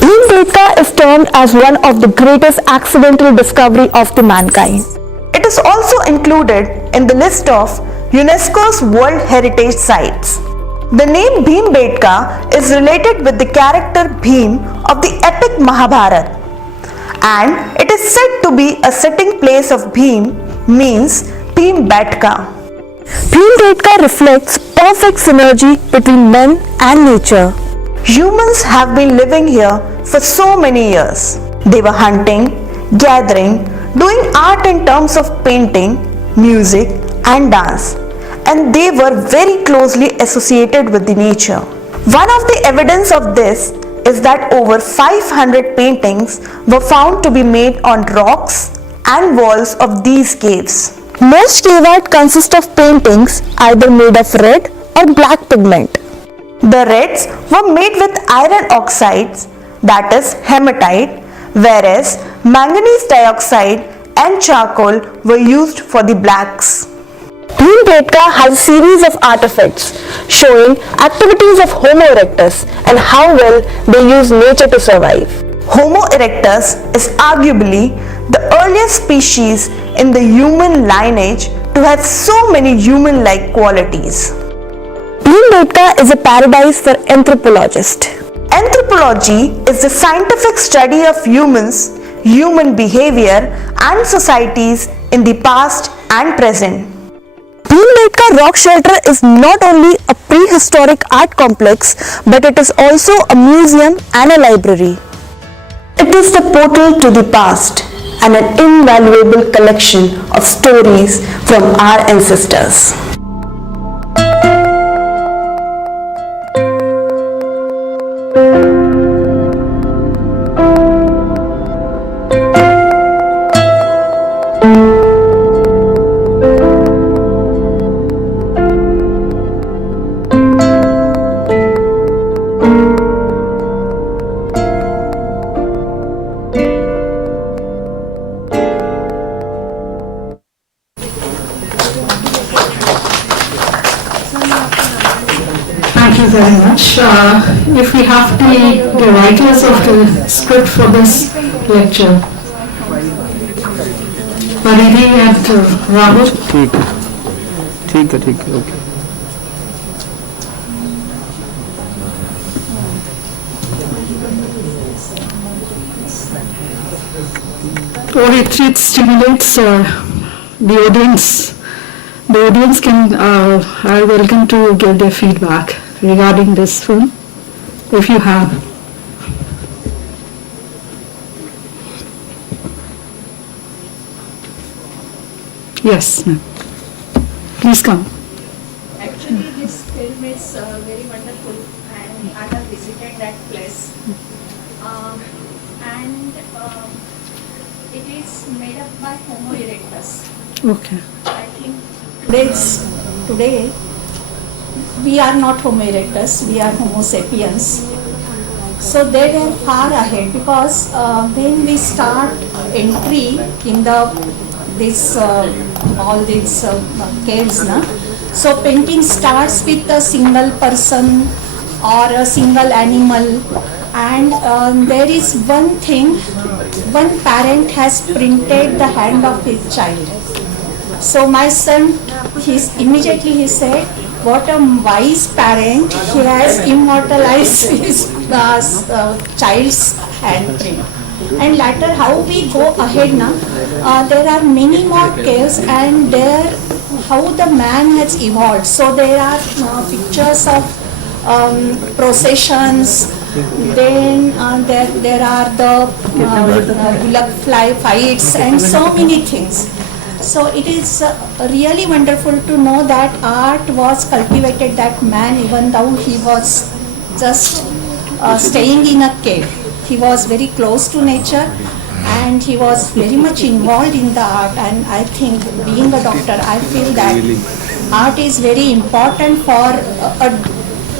Bhimbetka is termed as one of the greatest accidental discovery of the mankind. It is also included in the list of UNESCO's World Heritage Sites. The name Bhimbetka is related with the character Bhim of the epic Mahabharata, and it is said to be a sitting place of Bhim, means Bhimbetka. Bhimbetka reflects perfect synergy between men and nature. Humans have been living here for so many years. They were hunting, gathering, doing art in terms of painting, music, and dance, and they were very closely associated with the nature. One of the evidence of this is that over 500 paintings were found to be made on rocks and walls of these caves. Most cave art consists of paintings either made of red or black pigment. The reds were made with iron oxides, that is hematite, whereas manganese dioxide and charcoal were used for the blacks. Bhimbetka has a series of artifacts showing activities of Homo erectus and how well they use nature to survive. Homo erectus is arguably the earliest species in the human lineage to have so many human-like qualities. Bhimbetka is a paradise for anthropologists. Anthropology is the scientific study of humans, human behavior, and societies in the past and present. Bhimbetka Rock Shelter is not only a prehistoric art complex, but it is also a museum and a library. It is the portal to the past and an invaluable collection of stories from our ancestors. you very much. If we have the writers of the script for this lecture, Paridi and Rahul. ठीक है okay Or it stimulates the audience. The audience can are welcome to give their feedback regarding this film, if you have. Yes, ma'am. Please come. Actually, this film is very wonderful, and I have visited that place. And it is made up by Homo erectus. Okay. I think today we are not Homo erectus, we are Homo sapiens. So they were far ahead, because when we start entry in all these caves, so painting starts with a single person or a single animal, and there is one thing, one parent has printed the hand of his child. So my son, immediately he said, what a wise parent, he has immortalized his child's handprint. And later, how we go ahead now, there are many more caves, and there how the man has evolved. So there are pictures of processions, then there are the bullock fly fights and so many things. So it is really wonderful to know that art was cultivated that man, even though he was just staying in a cave. He was very close to nature, and he was very much involved in the art. And I think, being a doctor, I feel that art is very important for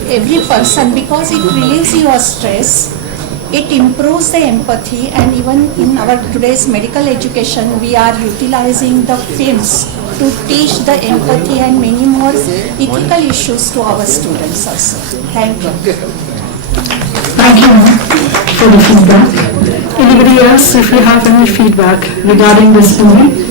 every person, because it relieves your stress, it improves the empathy, and even in our today's medical education, we are utilizing the films to teach the empathy and many more ethical issues to our students also. Thank you. Thank you for the feedback. Anybody else, if you have any feedback regarding this movie?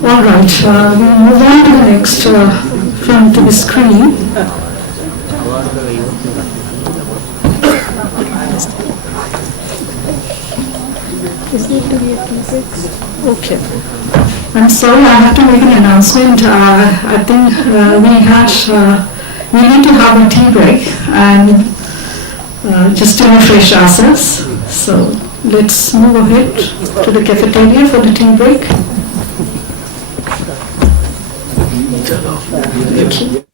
All right, we'll move on to the next film to the screen. Okay. I'm sorry, I have to make an announcement. I think we need to have a tea break and just to refresh ourselves. So let's move ahead to the cafeteria for the tea break. Thank you.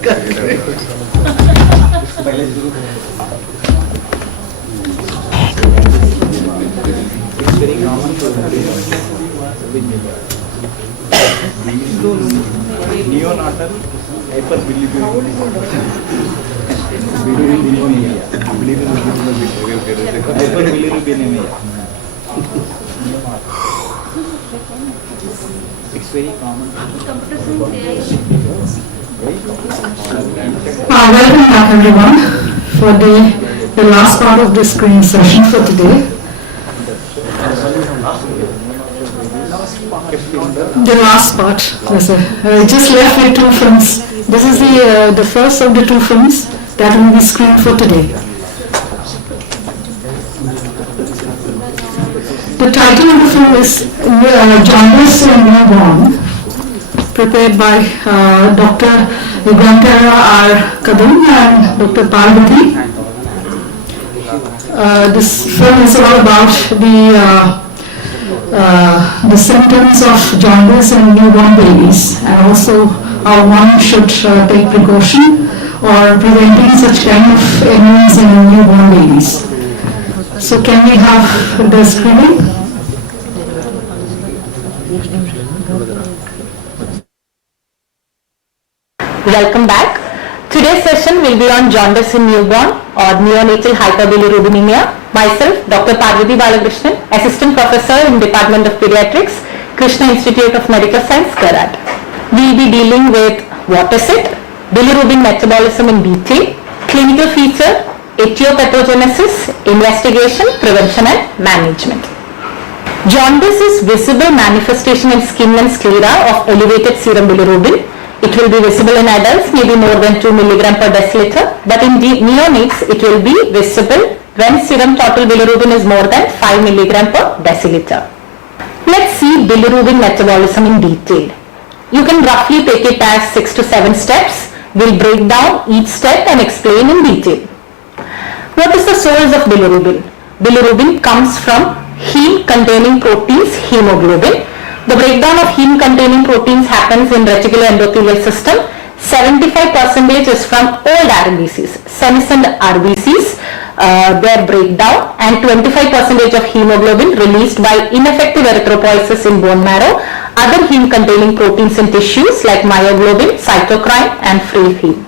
Neonatal hyperbilirubinemia. It's very common. Welcome back everyone for the last part of this screening session for today. The last part, yes, just left with two films. This is the first of the two films that will be screened for today. The title of the film is Jaundice in Newborn, prepared by Dr. Yugantara R. Kadam and Dr. Parvati. This film is all about the symptoms of jaundice in newborn babies, and also how one should take precaution or preventing such kind of ailments in newborn babies. So can we have the screening? Welcome back. Today's session will be on jaundice in newborn or neonatal hyperbilirubinemia. Myself, Dr. Parvati Balakrishnan, Assistant Professor in Department of Pediatrics, Krishna Institute of Medical Science, Karat. We will be dealing with what is it, bilirubin metabolism in detail, clinical feature, etiopathogenesis, investigation, prevention and management. Jaundice is visible manifestation in skin and sclera of elevated serum bilirubin. It will be visible in adults, maybe more than 2 mg per deciliter, but in neonates it will be visible when serum total bilirubin is more than 5 mg per deciliter. Let's see bilirubin metabolism in detail. You can roughly take it as 6 to 7 steps. We'll break down each step and explain in detail. What is the source of bilirubin? Bilirubin comes from heme containing proteins, hemoglobin. The breakdown of heme containing proteins happens in reticular endothelial system. 75% is from old RBCs, senescent RBCs, their breakdown, and 25% of hemoglobin released by ineffective erythropoiesis in bone marrow, other heme containing proteins in tissues like myoglobin, cytokine and free heme.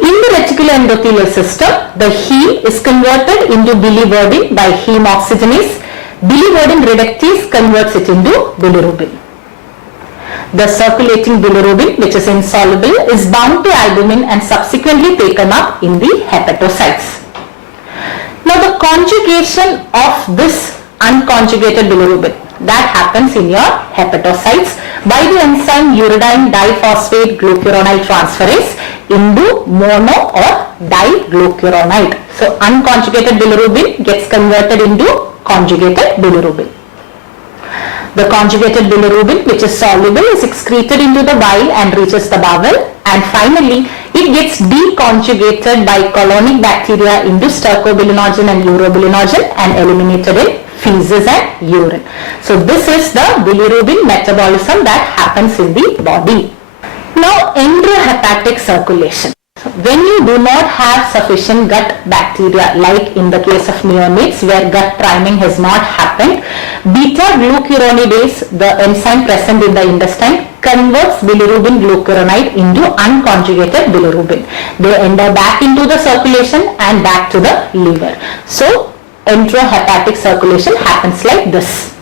In the reticular endothelial system, the heme is converted into biliverdin by heme oxygenase. Biliverdin reductase converts it into bilirubin. The circulating bilirubin, which is insoluble, is bound to albumin and subsequently taken up in the hepatocytes. Now the conjugation of this unconjugated bilirubin, that happens in your hepatocytes by the enzyme uridine diphosphate glucuronide transferase into mono or diglucuronide. So unconjugated bilirubin gets converted into conjugated bilirubin. The conjugated bilirubin, which is soluble, is excreted into the bile and reaches the bowel, and finally it gets deconjugated by colonic bacteria into stercobilinogen and urobilinogen and eliminated in feces and urine. So this is the bilirubin metabolism that happens in the body. Now enterohepatic circulation. When you do not have sufficient gut bacteria, like in the case of neonates where gut priming has not happened, beta-glucuronidase, the enzyme present in the intestine, converts bilirubin glucuronide into unconjugated bilirubin. They enter back into the circulation and back to the liver. So enterohepatic circulation happens like this.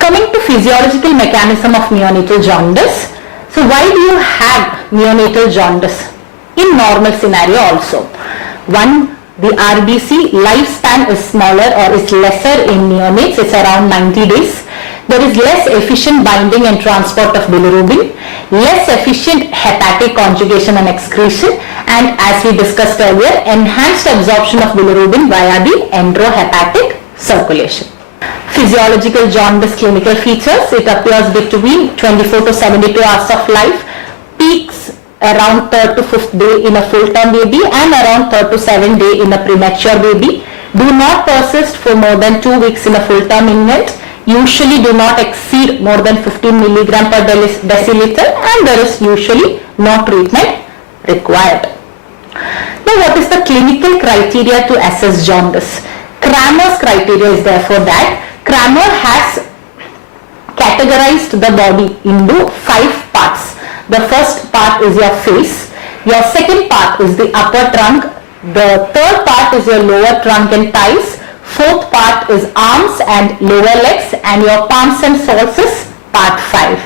Coming to physiological mechanism of neonatal jaundice. So why do you have neonatal jaundice? In normal scenario also. One, the RBC lifespan is smaller or is lesser in neonates, it's around 90 days. There is less efficient binding and transport of bilirubin, less efficient hepatic conjugation and excretion, and as we discussed earlier, enhanced absorption of bilirubin via the enterohepatic circulation. Physiological jaundice clinical features, it appears between 24 to 72 hours of life, peaks around 3rd to 5th day in a full-term baby and around 3rd to 7th day in a premature baby, do not persist for more than 2 weeks in a full-term infant, usually do not exceed more than 15 mg per deciliter, and there is usually no treatment required. Now, what is the clinical criteria to assess jaundice? Kramer's criteria is therefore that Kramer has categorized the body into 5 parts. The first part is your face, your second part is the upper trunk, the third part is your lower trunk and thighs, fourth part is arms and lower legs, and your palms and soles is part 5.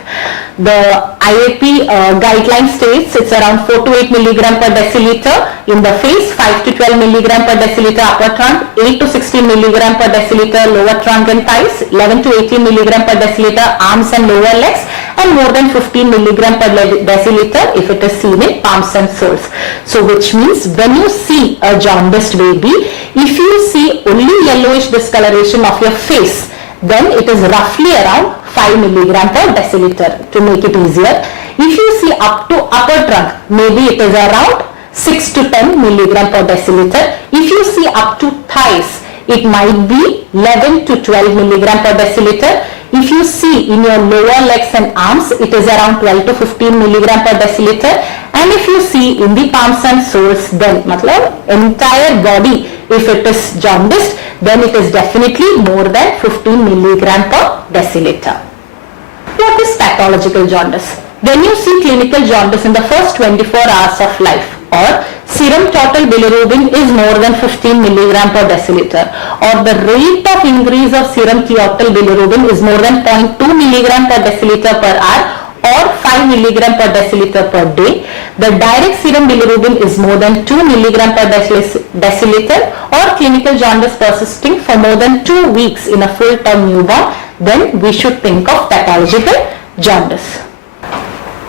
The IAP guideline states it's around 4 to 8 milligram per deciliter in the face, 5 to 12 milligram per deciliter upper trunk, 8 to 16 milligram per deciliter lower trunk and thighs, 11 to 18 milligram per deciliter arms and lower legs, and more than 15 milligram per deciliter if it is seen in palms and soles. So which means when you see a jaundiced baby, if you see only yellowish discoloration of your face, then it is roughly around 5 milligram per deciliter. To make it easier, if you see up to upper trunk, maybe it is around 6 to 10 milligram per deciliter. If you see up to thighs, it might be 11 to 12 milligram per deciliter. If you see in your lower legs and arms, it is around 12 to 15 milligram per deciliter. And if you see in the palms and soles, then entire body, if it is jaundiced, then it is definitely more than 15 milligram per deciliter. What is pathological jaundice? When you see clinical jaundice in the first 24 hours of life, or serum total bilirubin is more than 15 milligram per deciliter, or the rate of increase of serum total bilirubin is more than 0.2 milligram per deciliter per hour, or 5 milligram per deciliter per day, the direct serum bilirubin is more than 2 milligram per deciliter, or clinical jaundice persisting for more than 2 weeks in a full-term newborn, then we should think of pathological jaundice.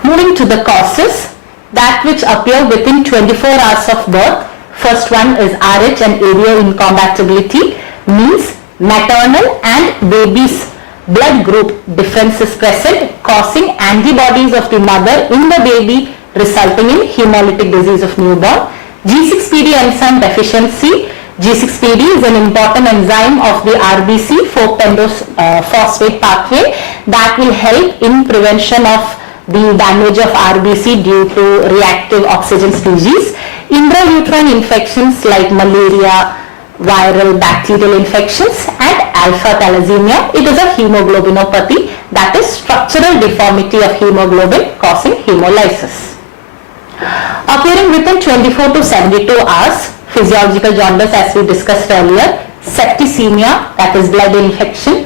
Moving to the causes, that which appear within 24 hours of birth. First one is RH and ADO incompatibility, means maternal and baby's blood group difference is present, causing antibodies of the mother in the baby, resulting in hemolytic disease of newborn. G6PD enzyme deficiency. G6PD is an important enzyme of the RBC 4-pentophosphate pathway that will help in prevention of the damage of RBC due to reactive oxygen species. Intrauterine infections like malaria, viral bacterial infections, and alpha thalassemia. It is a hemoglobinopathy, that is structural deformity of hemoglobin causing hemolysis. Appearing within 24 to 72 hours, physiological jaundice as we discussed earlier, septicemia, that is blood infection,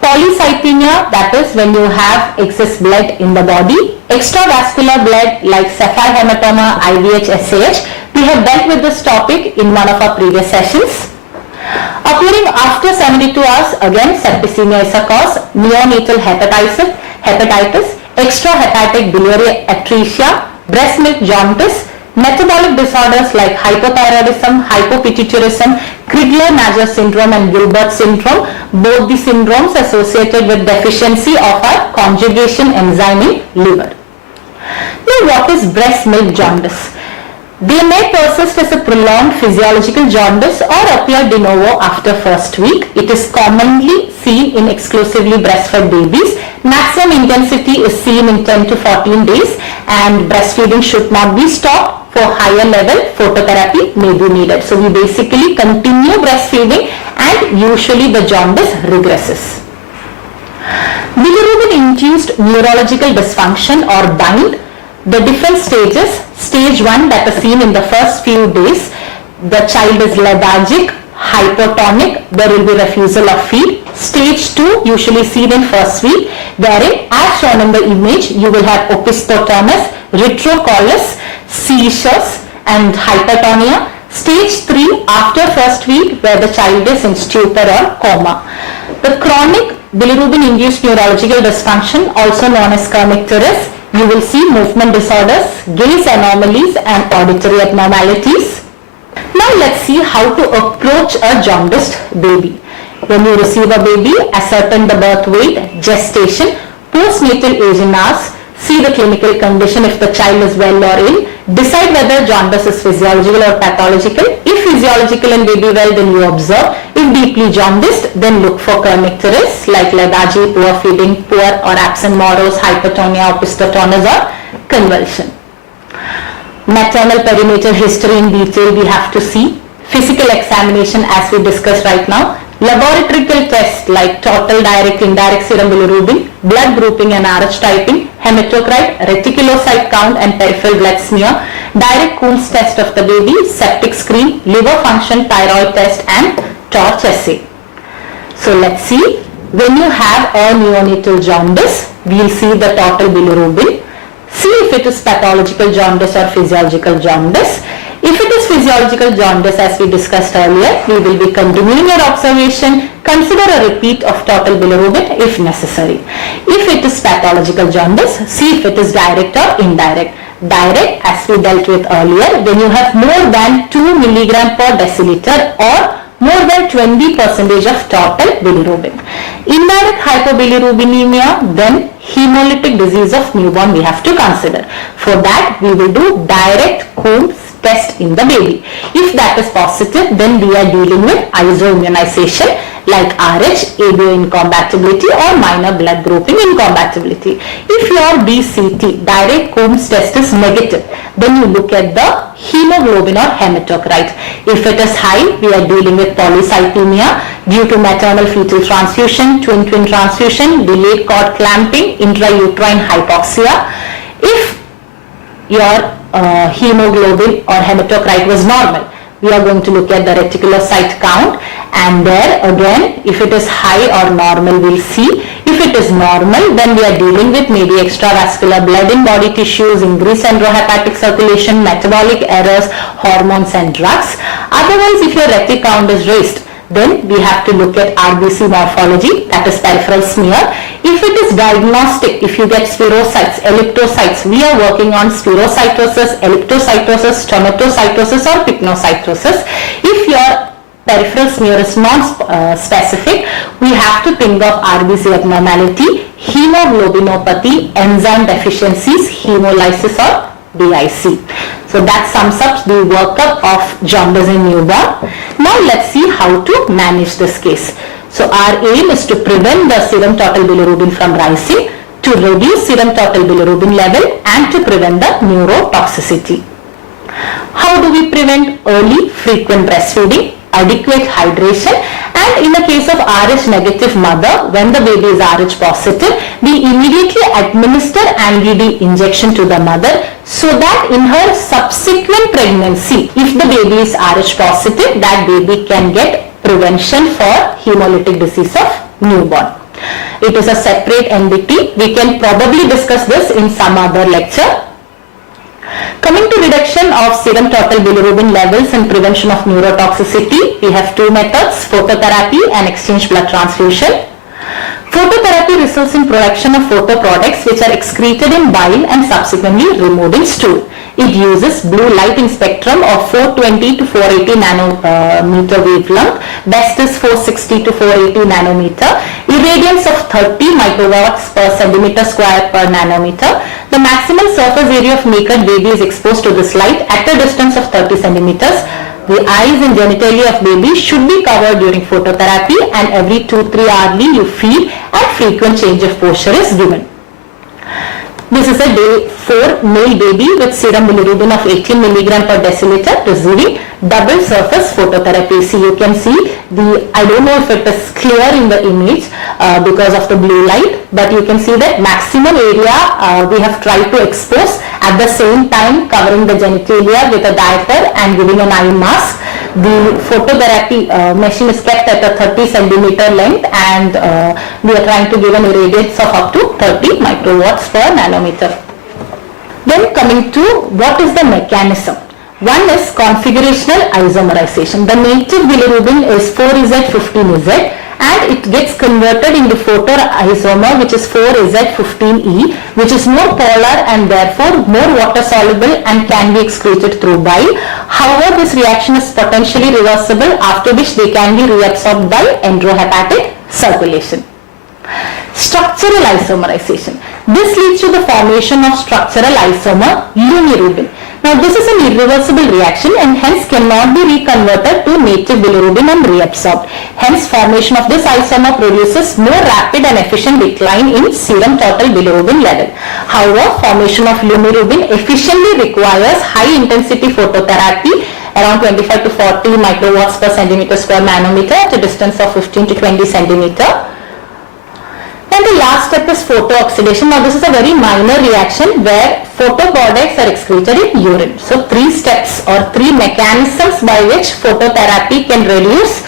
polycythemia, that is when you have excess blood in the body, extravascular blood like sapphire hematoma, IVH, SAH. We have dealt with this topic in one of our previous sessions. Appearing after 72 hours, again septicemia is a cause, neonatal hepatitis, extrahepatic biliary atresia, breast milk jaundice, metabolic disorders like hypothyroidism, hypopituitarism, Crigler-Najjar syndrome and Gilbert syndrome, both the syndromes associated with deficiency of our conjugation enzyme in liver. Now, what is breast milk jaundice? They may persist as a prolonged physiological jaundice or appear de novo after first week. It is commonly seen in exclusively breastfed babies. Maximum intensity is seen in 10 to 14 days, and breastfeeding should not be stopped. For higher level, phototherapy may be needed. So we basically continue breastfeeding and usually the jaundice regresses. Bilirubin-induced neurological dysfunction or BIND. The different stages. Stage 1, that is seen in the first few days. The child is lethargic, hypotonic, there will be refusal of feed. Stage 2, usually seen in first week, wherein as shown in the image, you will have opisthotonus, retrocollis, seizures and hypertonia. Stage 3, after first week, where the child is in stupor or coma. The chronic bilirubin-induced neurological dysfunction, also known as kernicterus, you will see movement disorders, gaze anomalies and auditory abnormalities. Now let's see how to approach a jaundiced baby. When you receive a baby, ascertain the birth weight, gestation, postnatal age in hours, see the clinical condition if the child is well or ill, decide whether jaundice is physiological or pathological. If physiological and baby well, then you observe. If deeply jaundiced, then look for kernicterus like lethargy, poor feeding, poor or absent morals, hypertonia, opisthotonus or convulsion. Maternal perimeter history in detail we have to see. Physical examination as we discussed right now. Laboratory tests like total, direct, indirect serum bilirubin, blood grouping and RH typing, hematocrit, reticulocyte count and peripheral blood smear, direct Coombs test of the baby, septic screen, liver function, thyroid test and torch assay. So let's see, when you have a neonatal jaundice, we'll see the total bilirubin. See if it is pathological jaundice or physiological jaundice. If it is physiological jaundice, as we discussed earlier, we will be continuing your observation. Consider a repeat of total bilirubin if necessary. If it is pathological jaundice, see if it is direct or indirect. Direct, as we dealt with earlier, when you have more than 2 milligram per deciliter or more than 20% of total bilirubin. Indirect hypobilirubinemia, then hemolytic disease of newborn we have to consider. For that, we will do direct Coombs test in the baby. If that is positive, then we are dealing with isoimmunization like RH, ABO incompatibility or minor blood grouping incompatibility. If your DCT, direct Coombs test, is negative, then you look at the hemoglobin or hematocrit. If it is high, we are dealing with polycythemia due to maternal fetal transfusion, twin transfusion, delayed cord clamping, intrauterine hypoxia. If your hemoglobin or hematocrit was normal, we are going to look at the reticulocyte count, and there again, if it is high or normal, we'll see. If it is normal, then we are dealing with maybe extravascular blood in body tissues, increased enterohepatic circulation, metabolic errors, hormones and drugs. Otherwise, if your retic count is raised, then we have to look at RBC morphology, that is peripheral smear. If it is diagnostic, if you get spherocytes, elliptocytes, we are working on spherocytosis, elliptocytosis, stomatocytosis or pycnocytosis. If your peripheral smear is non-specific, we have to think of RBC abnormality, hemoglobinopathy, enzyme deficiencies, hemolysis or DIC. So that sums up the workup of jaundice in newborn. Now let's see how to manage this case. So our aim is to prevent the serum total bilirubin from rising, to reduce serum total bilirubin level and to prevent the neurotoxicity. How do we prevent? Early, frequent breastfeeding, adequate hydration, and in the case of RH negative mother, when the baby is RH positive, we immediately administer IUD injection to the mother so that in her subsequent pregnancy, if the baby is RH positive, that baby can get prevention for hemolytic disease of newborn. It is a separate NDT. We can probably discuss this in some other lecture. Coming to reduction of serum total bilirubin levels and prevention of neurotoxicity, we have two methods, phototherapy and exchange blood transfusion. Phototherapy results in production of photoproducts which are excreted in bile and subsequently removed in stool. It uses blue light in spectrum of 420 to 480 nanometer wavelength. Best is 460 to 480 nanometer. Irradiance of 30 microwatts per centimeter square per nanometer. The maximal surface area of naked baby is exposed to this light at a distance of 30 centimeters. The eyes and genitalia of baby should be covered during phototherapy, and every 2-3 hourly you feed and frequent change of posture is given. This is a day 4 male baby with serum bilirubin of 18 mg per deciliter receiving double surface phototherapy. See, you can see I don't know if it is clear in the image because of the blue light, but you can see that maximum area we have tried to expose, at the same time covering the genitalia with a diaper and giving an eye mask. The phototherapy machine is kept at a 30 centimeter length, and we are trying to give an irradiance of up to 30 microwatts per nanometer. Then coming to what is the mechanism. One is configurational isomerization. The native bilirubin is 4Z15Z and it gets converted into photoisomer, which is 4Z15E, which is more polar and therefore more water soluble and can be excreted through bile. However, this reaction is potentially reversible, after which they can be reabsorbed by enterohepatic circulation. Structural isomerization. This leads to the formation of structural isomer lumirubin. Now this is an irreversible reaction and hence cannot be reconverted to native bilirubin and reabsorbed. Hence formation of this isomer produces more rapid and efficient decline in serum total bilirubin level. However, formation of lumirubin efficiently requires high intensity phototherapy around 25 to 40 microwatts per centimeter square nanometer at a distance of 15 to 20 centimeter. And the last step is photooxidation. Now this is a very minor reaction where photoproducts are excreted in urine. So 3 steps or 3 mechanisms by which phototherapy can reduce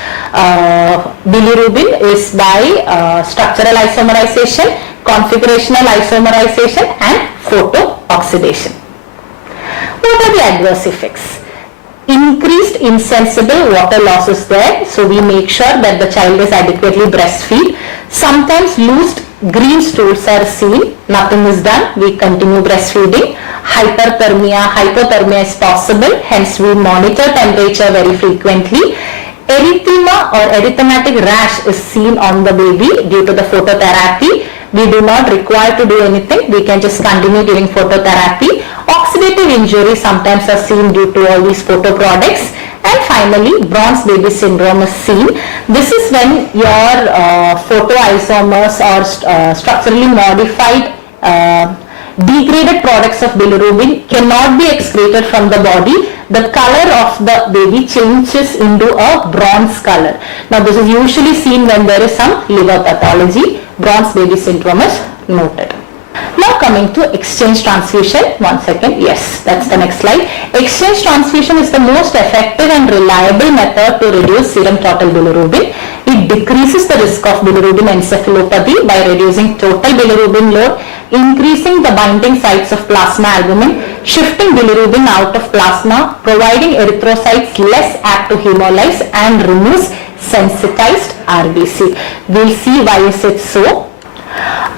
bilirubin is by structural isomerization, configurational isomerization and photooxidation. What are the adverse effects? Increased insensible water loss is there, so we make sure that the child is adequately breastfed. Sometimes loosed green stools are seen, nothing is done, we continue breastfeeding. Hypothermia is possible, hence we monitor temperature very frequently. Erythema or erythematic rash is seen on the baby due to the phototherapy. We do not require to do anything, we can just continue giving phototherapy. Oxidative injury sometimes are seen due to all these photoproducts. And finally, bronze baby syndrome is seen. This is when your photoisomers or structurally modified degraded products of bilirubin cannot be excreted from the body. The color of the baby changes into a bronze color. Now this is usually seen when there is some liver pathology. Bronze baby syndrome is noted. Now coming to exchange transfusion, one second, yes, that's the next slide. Exchange transfusion is the most effective and reliable method to reduce serum total bilirubin. It decreases the risk of bilirubin encephalopathy by reducing total bilirubin load, increasing the binding sites of plasma albumin, shifting bilirubin out of plasma, providing erythrocytes less apt to hemolyze and removes sensitized RBC. We'll see why is it so.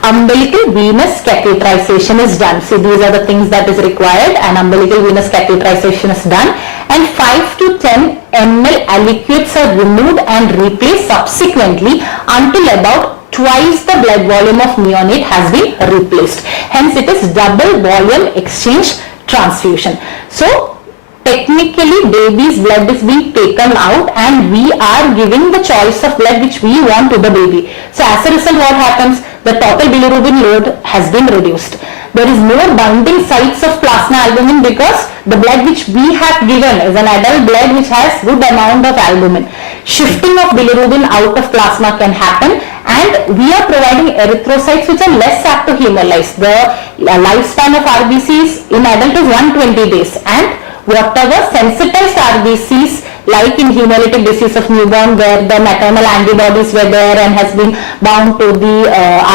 Umbilical venous catheterization is done. See, these are the things that is required, and umbilical venous catheterization is done, and 5 to 10 ml aliquots are removed and replaced subsequently until about twice the blood volume of neonate has been replaced. Hence it is double volume exchange transfusion. So technically baby's blood is being taken out and we are giving the choice of blood which we want to the baby. So as a result, what happens? The total bilirubin load has been reduced. There is more binding sites of plasma albumin because the blood which we have given is an adult blood which has good amount of albumin. Shifting of bilirubin out of plasma can happen, and we are providing erythrocytes which are less apt to hemolyze. The lifespan of RBCs in adult is 120 days, and whatever sensitized RBCs like in hemolytic disease of newborn where the maternal antibodies were there and has been bound to the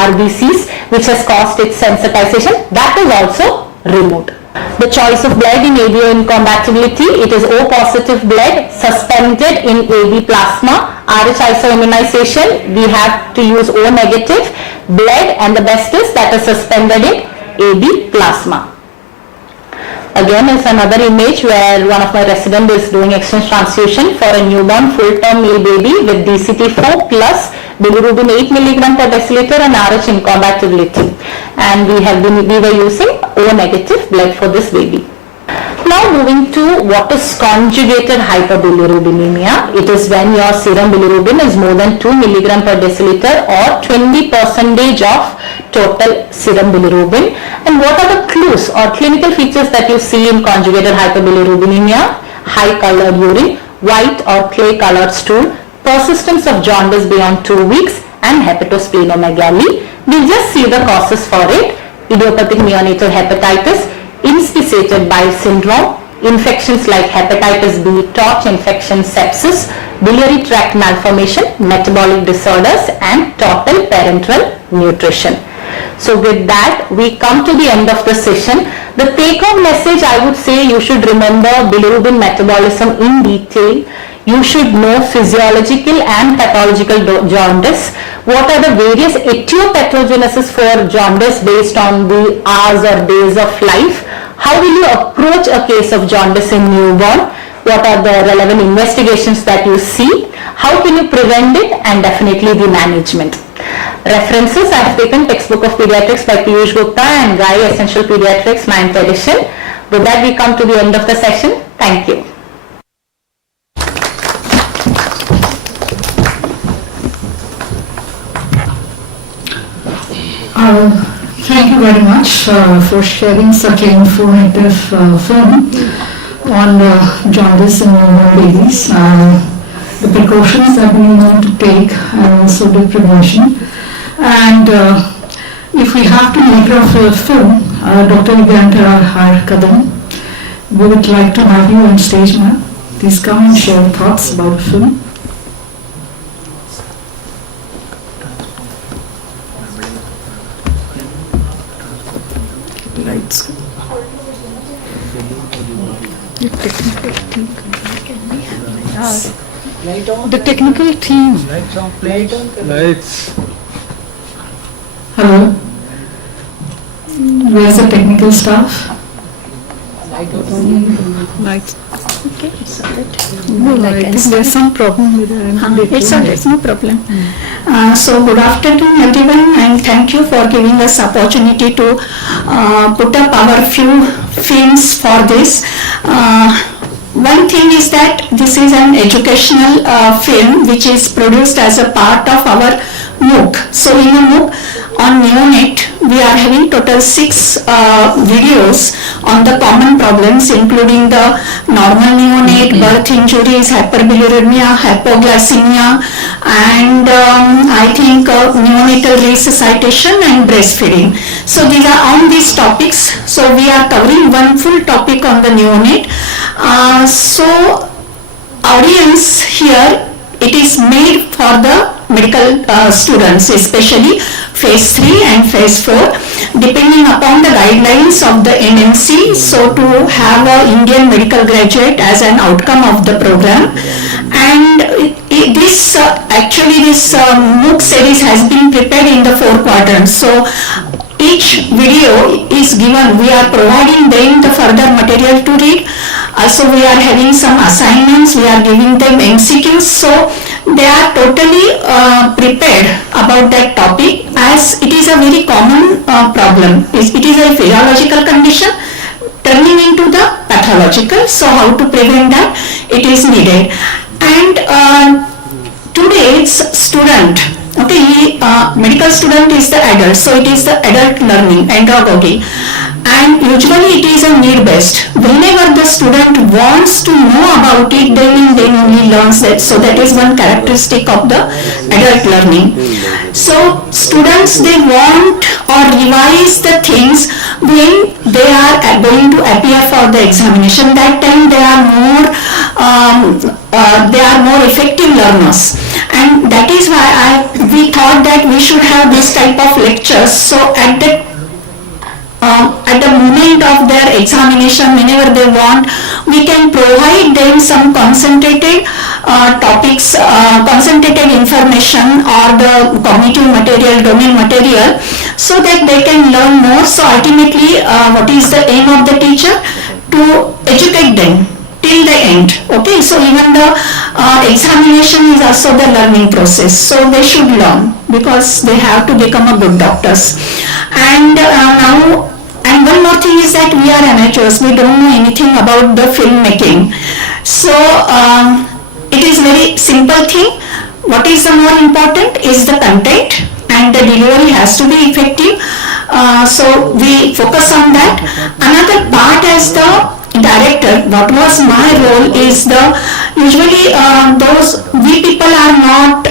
RBCs which has caused its sensitization, that is also removed. The choice of blood in ABO incompatibility, it is O positive blood suspended in AB plasma. RH isoimmunization, we have to use O negative blood, and the best is that is suspended in AB plasma. Again is another image where one of my residents is doing exchange transfusion for a newborn full-term male baby with DCT4 plus bilirubin 8 mg per deciliter and RH incompatibility, and we were using O negative blood for this baby. Now moving to what is conjugated hyperbilirubinemia. It is when your serum bilirubin is more than 2 mg per deciliter or 20% of total serum bilirubin. And what are the clues or clinical features that you see in conjugated hyperbilirubinemia? High colored urine, white or clay colored stool, persistence of jaundice beyond 2 weeks, and hepatosplenomegaly. We'll just see the causes for it. Idiopathic neonatal hepatitis, inspissated bile syndrome, infections like hepatitis B, torch infection, sepsis, biliary tract malformation, metabolic disorders, and total parenteral nutrition. So with that, we come to the end of the session. The take-home message, I would say you should remember bilirubin metabolism in detail. You should know physiological and pathological jaundice. What are the various etiopathogenesis for jaundice based on the hours or days of life? How will you approach a case of jaundice in newborn? What are the relevant investigations that you see? How can you prevent it? And definitely the management. References, I have taken textbook of pediatrics by Piyush Gupta and Guy Essential Pediatrics 9th edition. With that, we come to the end of the session. Thank you. Thank you very much for sharing such an informative film on jaundice in newborn babies, the precautions that we need to take, and also the prevention. And if we have to make a film, Dr. Har Kadam, we would like to have you on stage, ma'am. Please come and share your thoughts about the film. Lights. The technical team. Lights on, please. Lights. Hello. Where's the technical staff? Lights. Okay, it's alright. No, I think there's some problem with the It's alright, no problem. So good afternoon everyone, and thank you for giving us opportunity to put up our few films for this. One thing is that this is an educational film which is produced as a part of our MOOC. So in a MOOC on neonate, we are having total 6 videos on the common problems, including the normal neonate, birth injuries, hyperbilirubinemia, hypoglycemia, and I think neonatal resuscitation and breastfeeding. So these are on these topics. So we are covering one full topic on the neonate. So audience here, it is made for the medical students, especially phase 3 and phase 4, depending upon the guidelines of the NMC. So to have an Indian medical graduate as an outcome of the program. And this MOOC series has been prepared in the 4 quadrants. So each video is given, we are providing them the further material to read. Also we are having some assignments, we are giving them MCQs, so they are totally prepared about that topic, as it is a very common problem. It is a physiological condition turning into the pathological, so how to prevent that, it is needed. And today's student, okay, medical student is the adult, so it is the adult learning, andragogy, and usually it is a need based. Whenever the student wants to know about it, then only learns that. So that is one characteristic of the adult learning. So students, they want or revise the things when they are going to appear for the examination. That time they are more effective learners, and that is why we thought that we should have this type of lectures. So at the moment of their examination, whenever they want, we can provide them some concentrated topics, concentrated information, or the cognitive material, domain material, so that they can learn more. So ultimately, what is the aim of the teacher? To educate them till the end. Okay, so even the examination is also the learning process. So they should learn, because they have to become a good doctors. And one more thing is that we are amateurs, we don't know anything about the filmmaking. So it is very simple thing. What is the more important is the content, and the delivery has to be effective. So we focus on that. Another part as the director, what was my role is usually we people are not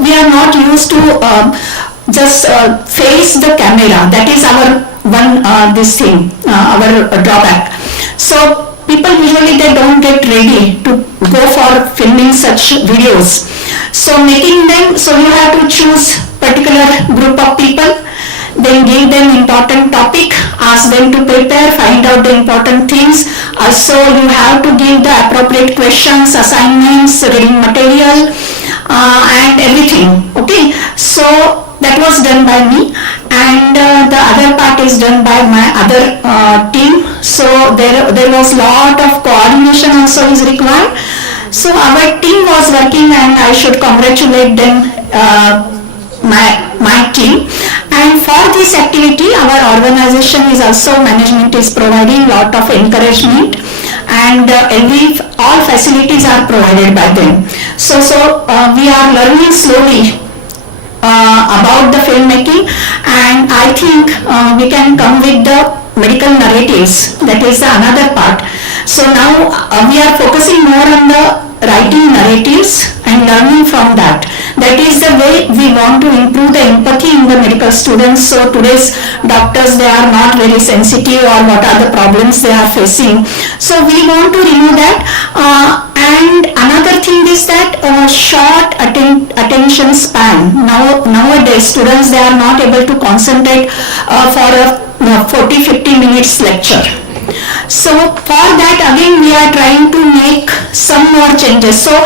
we are not used to just face the camera. That is our one our drawback. So people usually, they don't get ready to go for filming such videos. So making them, so you have to choose particular group of people, then give them important topic, ask them to prepare, find out the important things. Also you have to give the appropriate questions, assignments, reading material, and everything. Okay, so that was done by me, and the other part is done by my other team. So there was lot of coordination also is required. So our team was working, and I should congratulate them, my team. And for this activity, our organization is also, management is providing lot of encouragement, and all facilities are provided by them. So we are learning slowly about the filmmaking, and I think we can come with the medical narratives. That is another part. So now we are focusing more on the writing narratives and learning from that. That is the way we want to improve the empathy in the medical students. So today's doctors, they are not very sensitive or what are the problems they are facing. So we want to remove that. And another thing is that short attention span. Nowadays students, they are not able to concentrate for a 40-50 minutes lecture. So for that again we are trying to make some more changes. So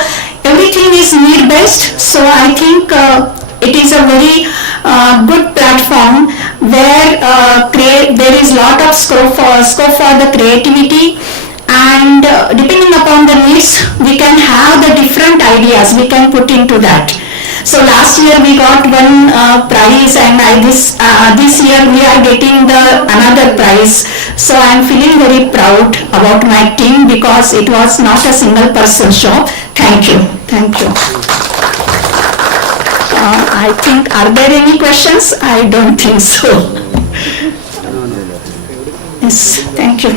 everything is need based. So I think it is a very good platform where there is lot of scope for the creativity, and depending upon the needs we can have the different ideas we can put into that. So last year we got one prize, and this year we are getting another prize. So I am feeling very proud about my team because it was not a single person show. Thank you. Thank you. I think, are there any questions? I don't think so. Yes, thank you.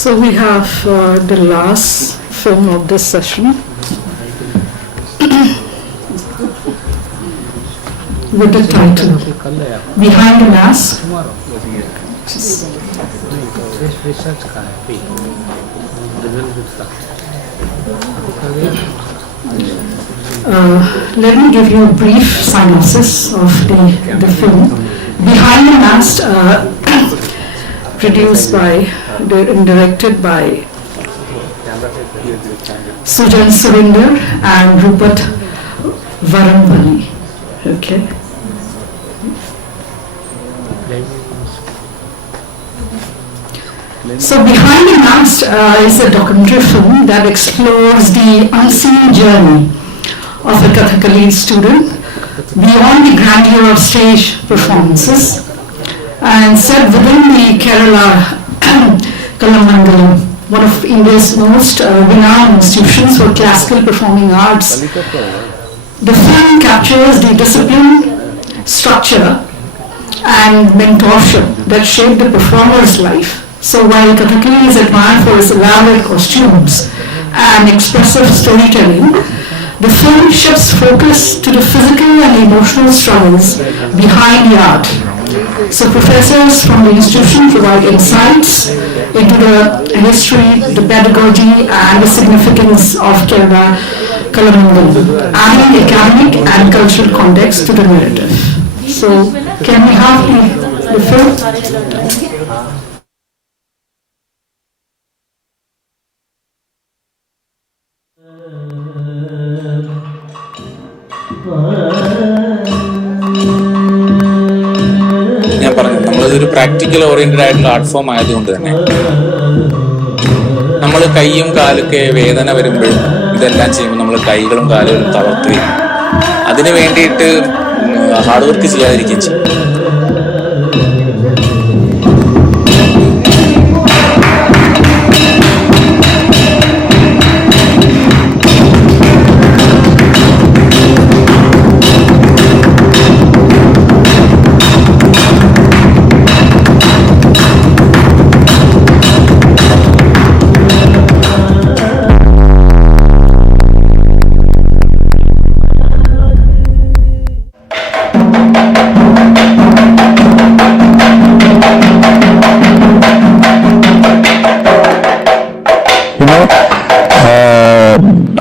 So we have the last film of this session with the title Behind the Mask. Let me give you a brief synopsis of the film. Behind the Mask, produced by and directed by Sujan Surinder and Rupert Varanvali. Okay. So Behind the Mask is a documentary film that explores the unseen journey of a Kathakali student beyond the grandeur of stage performances, and set within the Kerala Kalamangalam, one of India's most renowned institutions for classical performing arts. The film captures the discipline, structure and mentorship that shaped the performer's life. So while Kathakali is admired for its elaborate costumes and expressive storytelling, the film shifts focus to the physical and emotional struggles behind the art. So professors from the institution provide insights into the history, the pedagogy and the significance of Kerala Kalamangalam, adding academic and cultural context to the narrative. So can we have the film? ഞാൻ പറഞ്ഞു നമ്മളിതൊരു practical oriented ആയിട്ടുള്ള art form ആയതുകൊണ്ട് തന്നെ നമ്മൾ കൈയും കാലൊക്കെ വേദന വരുമ്പോഴും ഇതെല്ലാം ചെയ്യുമ്പോൾ നമ്മൾ കൈകളും കാലുകളും തളർത്തുകയും അതിന് വേണ്ടിയിട്ട് ഹാർഡ് വർക്ക് ചെയ്യാതിരിക്കുകയും ചെയ്യും.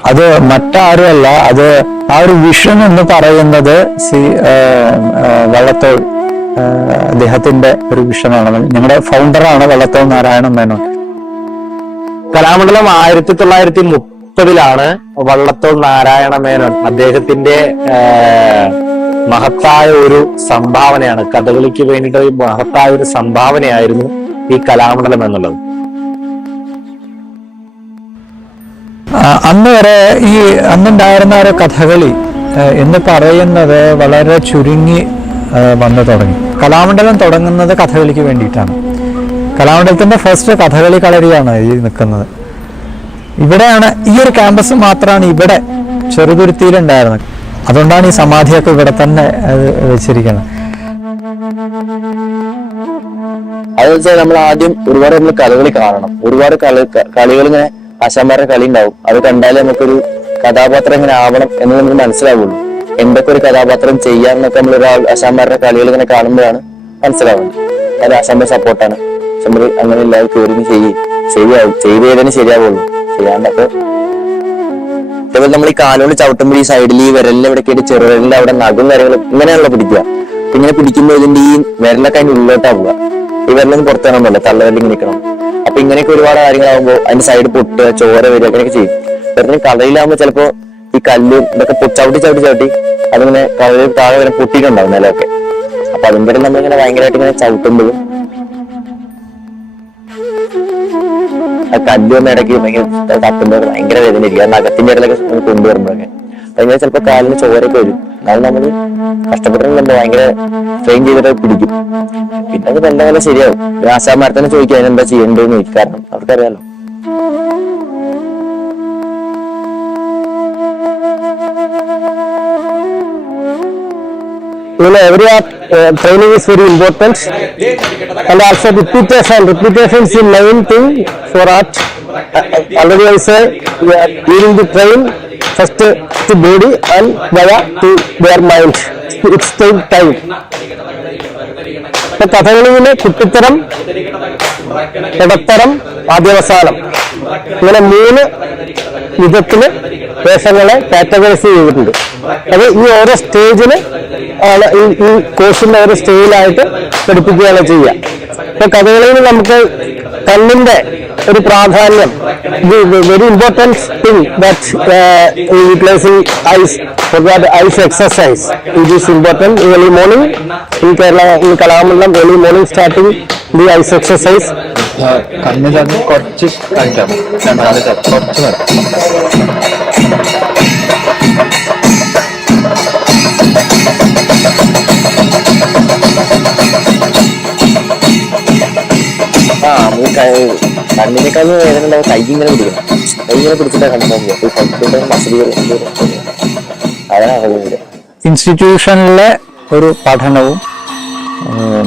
അത് മറ്റാരുമല്ല, അത് ആ ഒരു വിഷൻ എന്ന് പറയുന്നത് വള്ളത്തോൾ അദ്ദേഹത്തിന്റെ ഒരു വിഷനാണ്. ഞങ്ങളുടെ ഫൗണ്ടറാണ് വള്ളത്തോൾ നാരായണ മേനോൻ. കലാമണ്ഡലം 1930 വള്ളത്തോൾ നാരായണ മേനോൻ അദ്ദേഹത്തിന്റെ മഹത്തായ ഒരു സംഭാവനയാണ്. കഥകളിക്ക് വേണ്ടിയിട്ട് ഒരു മഹത്തായ ഒരു സംഭാവനയായിരുന്നു ഈ കലാമണ്ഡലം എന്നുള്ളത്. അന്ന് വരെ ഈ അന്നുണ്ടായിരുന്ന ഒരു കഥകളി എന്ന് പറയുന്നത് വളരെ ചുരുങ്ങി വന്നു തുടങ്ങി. കലാമണ്ഡലം തുടങ്ങുന്നത് കഥകളിക്ക് വേണ്ടിയിട്ടാണ്. കലാമണ്ഡലത്തിന്റെ ഫസ്റ്റ് കഥകളി കളരിയാണ് ഈ നിൽക്കുന്നത്. ഇവിടെയാണ്, ഈ ഒരു ക്യാമ്പസ് മാത്രമാണ് ഇവിടെ ചെറുതുരുത്തിയിലുണ്ടായിരുന്നത്. അതുകൊണ്ടാണ് ഈ സമാധിയൊക്കെ ഇവിടെ തന്നെ വെച്ചിരിക്കുന്നത്. അത് വെച്ചാൽ നമ്മൾ ആദ്യം ഒരുപാട് നമ്മൾ കഥകളി കാണണം. ഒരുപാട് കളികൾ ഇങ്ങനെ ആശാന്മാരുടെ കളി ഉണ്ടാവും. അത് കണ്ടാലേ നമുക്കൊരു കഥാപാത്രം എങ്ങനെ ആവണം എന്ന് നമുക്ക് മനസ്സിലാവുള്ളൂ. എന്തൊക്കെ ഒരു കഥാപാത്രം ചെയ്യാന്നൊക്കെ നമ്മൾ ഒരാൾ ആശാന്മാരുടെ കളികൾ ഇങ്ങനെ കാണുമ്പോഴാണ് മനസ്സിലാവുന്നത്. അത് ആശാന്റെ സപ്പോർട്ടാണ്. നമ്മൾ അങ്ങനെ എല്ലാവരും കയറി ശരിയാവും, ചെയ്തേതിന് ശരിയാവുള്ളൂ. ചെയ്യാണ്ടപ്പോ അതേപോലെ നമ്മൾ ഈ കാലോണ്ട് ചവിട്ടുമ്പോൾ ഈ സൈഡിൽ ഈ വിരലിന്റെ ഇവിടെ കേട്ട് ചെറുവിരലിന്റെ അവിടെ നഖം കാര്യങ്ങളും ഇങ്ങനെയാണല്ലോ പിടിക്കുക. ഇങ്ങനെ പിടിക്കുമ്പോൾ ഇതിന്റെ ഈ വിരലൊക്കെ അതിന്റെ ഉള്ളിലോട്ടാവുക. ഈ വിരലൊന്നും പുറത്തിറങ്ങാൻ പറ്റില്ല, തള്ളവിരലിൽ നിൽക്കണം. അപ്പൊ ഇങ്ങനെയൊക്കെ ഒരുപാട് കാര്യങ്ങളാകുമ്പോൾ അതിന്റെ സൈഡ് പൊട്ടുക, ചോര വരിക, അങ്ങനെയൊക്കെ ചെയ്യും. വെറുതെ കളയിലാകുമ്പോ ചിലപ്പോ ഈ കല്ലും ഇതൊക്കെ ചവിട്ടി അതിങ്ങനെ കളയിൽ താഴെ വരെ പൊട്ടിയിട്ടുണ്ടാവും നിലമൊക്കെ. അപ്പൊ അതിന്റെ ഇടയിൽ നമ്മളിങ്ങനെ ഭയങ്കരമായിട്ട് ഇങ്ങനെ ചവിട്ടുമ്പോഴും ആ കല്ലൊന്നും ഇടയ്ക്ക് ഭയങ്കര തട്ടുമ്പോൾ ഭയങ്കര വേദന ഇരിക്കും. ആ നഖത്തിന്റെ ഇടയിലൊക്കെ കൊണ്ടുവരുമ്പോഴൊക്കെ ഭയങ്കര ചിലപ്പോൾ കാലിന് ചോരൊക്കെ വരും. കാരണം നമ്മള് കഷ്ടപ്പെട്ടിട്ടുണ്ടോ ഭയങ്കര ട്രെയിൻ ചെയ്തിട്ട് പിടിക്കും. പിന്നെ അത് നല്ല പോലെ ശരിയാവും. ആശാന്മാരെ തന്നെ ചോദിക്കും അതിനെന്താ ചെയ്യേണ്ടതെന്ന് ചോദിക്കും. കാരണം അവർക്കറിയാലോ. Every training is very important, and also repetition is the main thing for art. Already I say we are leading the train first to body and via to their mind. It's take time. കഥകളിയിലെ കുട്ടിത്തരം, ഇടത്തരം, ആദ്യാവസാനം ഇങ്ങനെ 3 വിധത്തില് വേഷങ്ങളെ categorise ചെയ്തിട്ടുണ്ട്. അത് ഈ ഓരോ സ്റ്റേജിന് ആണ് ഈ കോഴ്സിന്റെ ഓരോ സ്റ്റേജിലായിട്ട് പഠിപ്പിക്കുകയാണ് ചെയ്യുക. ഇപ്പൊ കഥകളിയിൽ നമുക്ക് കണ്ണിന്റെ ഒരു പ്രാധാന്യം, very important thing that utilising eyes for that ice exercise. It is important early morning in Kerala, in Kalamandalam, early morning starting the ice exercise. കണ്ണിലൊന്ന് കുറച്ച് കഴിക്കാം, കുറച്ച് കണ്ണിനേക്കാളും വേദന ഉണ്ടാവും. കൈ ഇങ്ങനെ പിടിക്കണം, കൈ ഇങ്ങനെ പിടിച്ചിട്ടാണ് കണ്ണിന് മസിലുകൾ അതാണ്. ഇൻസ്റ്റിറ്റ്യൂഷനിലെ ഒരു പഠനവും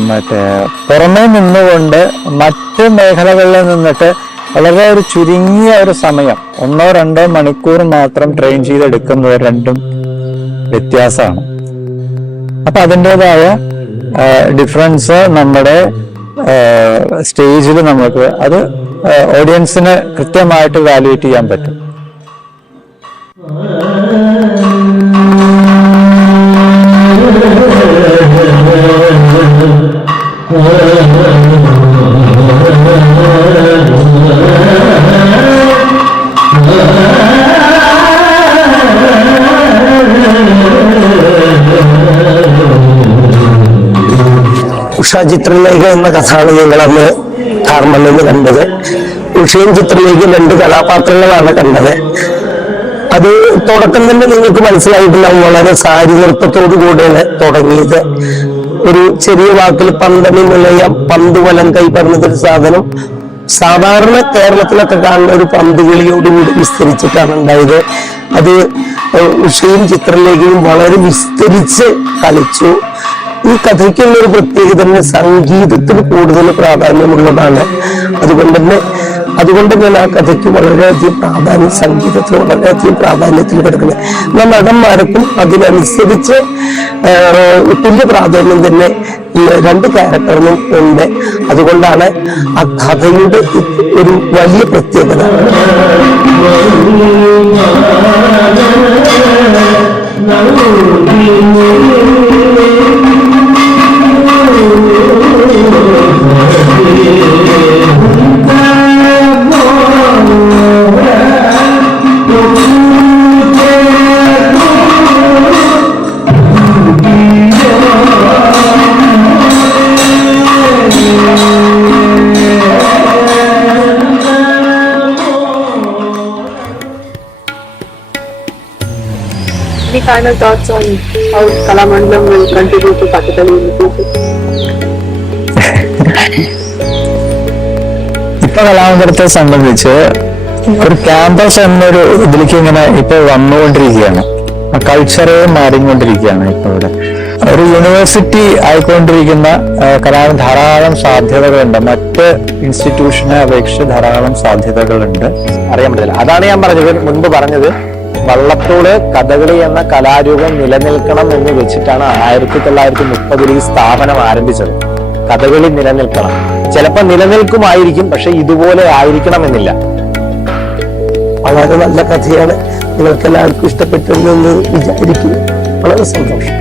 മറ്റേ പുറമേ നിന്നുകൊണ്ട് മറ്റ് മേഖലകളിൽ നിന്നിട്ട് വളരെ ഒരു ചുരുങ്ങിയ ഒരു സമയം 1-2 മണിക്കൂർ മാത്രം ട്രെയിൻ ചെയ്തെടുക്കുന്നത് രണ്ടും വ്യത്യാസമാണ്. അപ്പൊ അതിൻ്റെതായ ഡിഫറൻസ് നമ്മുടെ സ്റ്റേജിൽ നമുക്ക് അത് ഓഡിയൻസിന് കൃത്യമായിട്ട് വാല്യുവേറ്റ് ചെയ്യാൻ പറ്റും. ഉഷ ചിത്രലേഖ എന്ന കഥയാണ് ഞങ്ങളന്ന് ധാർമ്മണ്ണിൽ കണ്ടത്. ഉഷയും ചിത്രലേഖ 2 കഥാപാത്രങ്ങളാണ് കണ്ടത്. അത് തുടക്കം തന്നെ നിങ്ങൾക്ക് മനസ്സിലായിട്ടുണ്ടാവും. വളരെ സാരി നൃത്തത്തോടു കൂടെയാണ് തുടങ്ങിയത്. ഒരു ചെറിയ വാക്കിൽ പന്തണി നിലയം, പന്ത് വലം കൈ പറഞ്ഞതൊരു സാധനം സാധാരണ കേരളത്തിലൊക്കെ കാണുന്ന ഒരു പന്തുകളിയോടുകൂടി വിസ്തരിച്ചിട്ടാണ് ഉണ്ടായത്. അത് ഉഷയും ചിത്രലേഖയും വളരെ വിസ്തരിച്ച് കളിച്ചു. ഈ കഥയ്ക്കുള്ള ഒരു പ്രത്യേകത സംഗീതത്തിന് കൂടുതൽ പ്രാധാന്യമുള്ളതാണ്. അതുകൊണ്ട് തന്നെ ആ കഥയ്ക്ക് വളരെയധികം പ്രാധാന്യം, സംഗീതത്തിന് വളരെയധികം പ്രാധാന്യത്തിൽ കിടക്കുന്നത്. നടന്മാർക്കും അതിനനുസരിച്ച് തുല്യ പ്രാധാന്യം തന്നെ 2 ക്യാരക്ടറിനും ഉണ്ട്. അതുകൊണ്ടാണ് ആ കഥയുടെ ഒരു വലിയ പ്രത്യേകത. Any final thoughts on how Kalamandalam will contribute to Kathakali in the future? ഇപ്പൊ കലാമണ്ഡലത്തെ സംബന്ധിച്ച് ഒരു ക്യാമ്പസ് എന്നൊരു ഇതിലേക്ക് ഇങ്ങനെ ഇപ്പൊ വന്നുകൊണ്ടിരിക്കുകയാണ്. കൾച്ചറേ മാറിക്കൊണ്ടിരിക്കുകയാണ്. ഇപ്പൊ ഇവിടെ ഒരു യൂണിവേഴ്സിറ്റി ആയിക്കൊണ്ടിരിക്കുന്ന ധാരാളം സാധ്യതകളുണ്ട്. മറ്റ് ഇൻസ്റ്റിറ്റ്യൂഷനെ അപേക്ഷിച്ച് ധാരാളം സാധ്യതകളുണ്ട്. അറിയാൻ പറ്റില്ല. അതാണ് ഞാൻ പറഞ്ഞത്, മുൻപ് പറഞ്ഞത്, വള്ളത്തോട് കഥകളി എന്ന കലാരൂപം നിലനിൽക്കണം എന്ന് വെച്ചിട്ടാണ് 1930 ഈ സ്ഥാപനം ആരംഭിച്ചത്. കഥകളി നിലനിൽക്കണം, ചിലപ്പോൾ നിലനിൽക്കുമായിരിക്കും, പക്ഷെ ഇതുപോലെ ആയിരിക്കണമെന്നില്ല. വളരെ നല്ല കഥയാണ്, നിങ്ങൾക്ക് എല്ലാവർക്കും ഇഷ്ടപ്പെട്ടെന്ന് വിചാരിക്കുന്നു. വളരെ സന്തോഷം.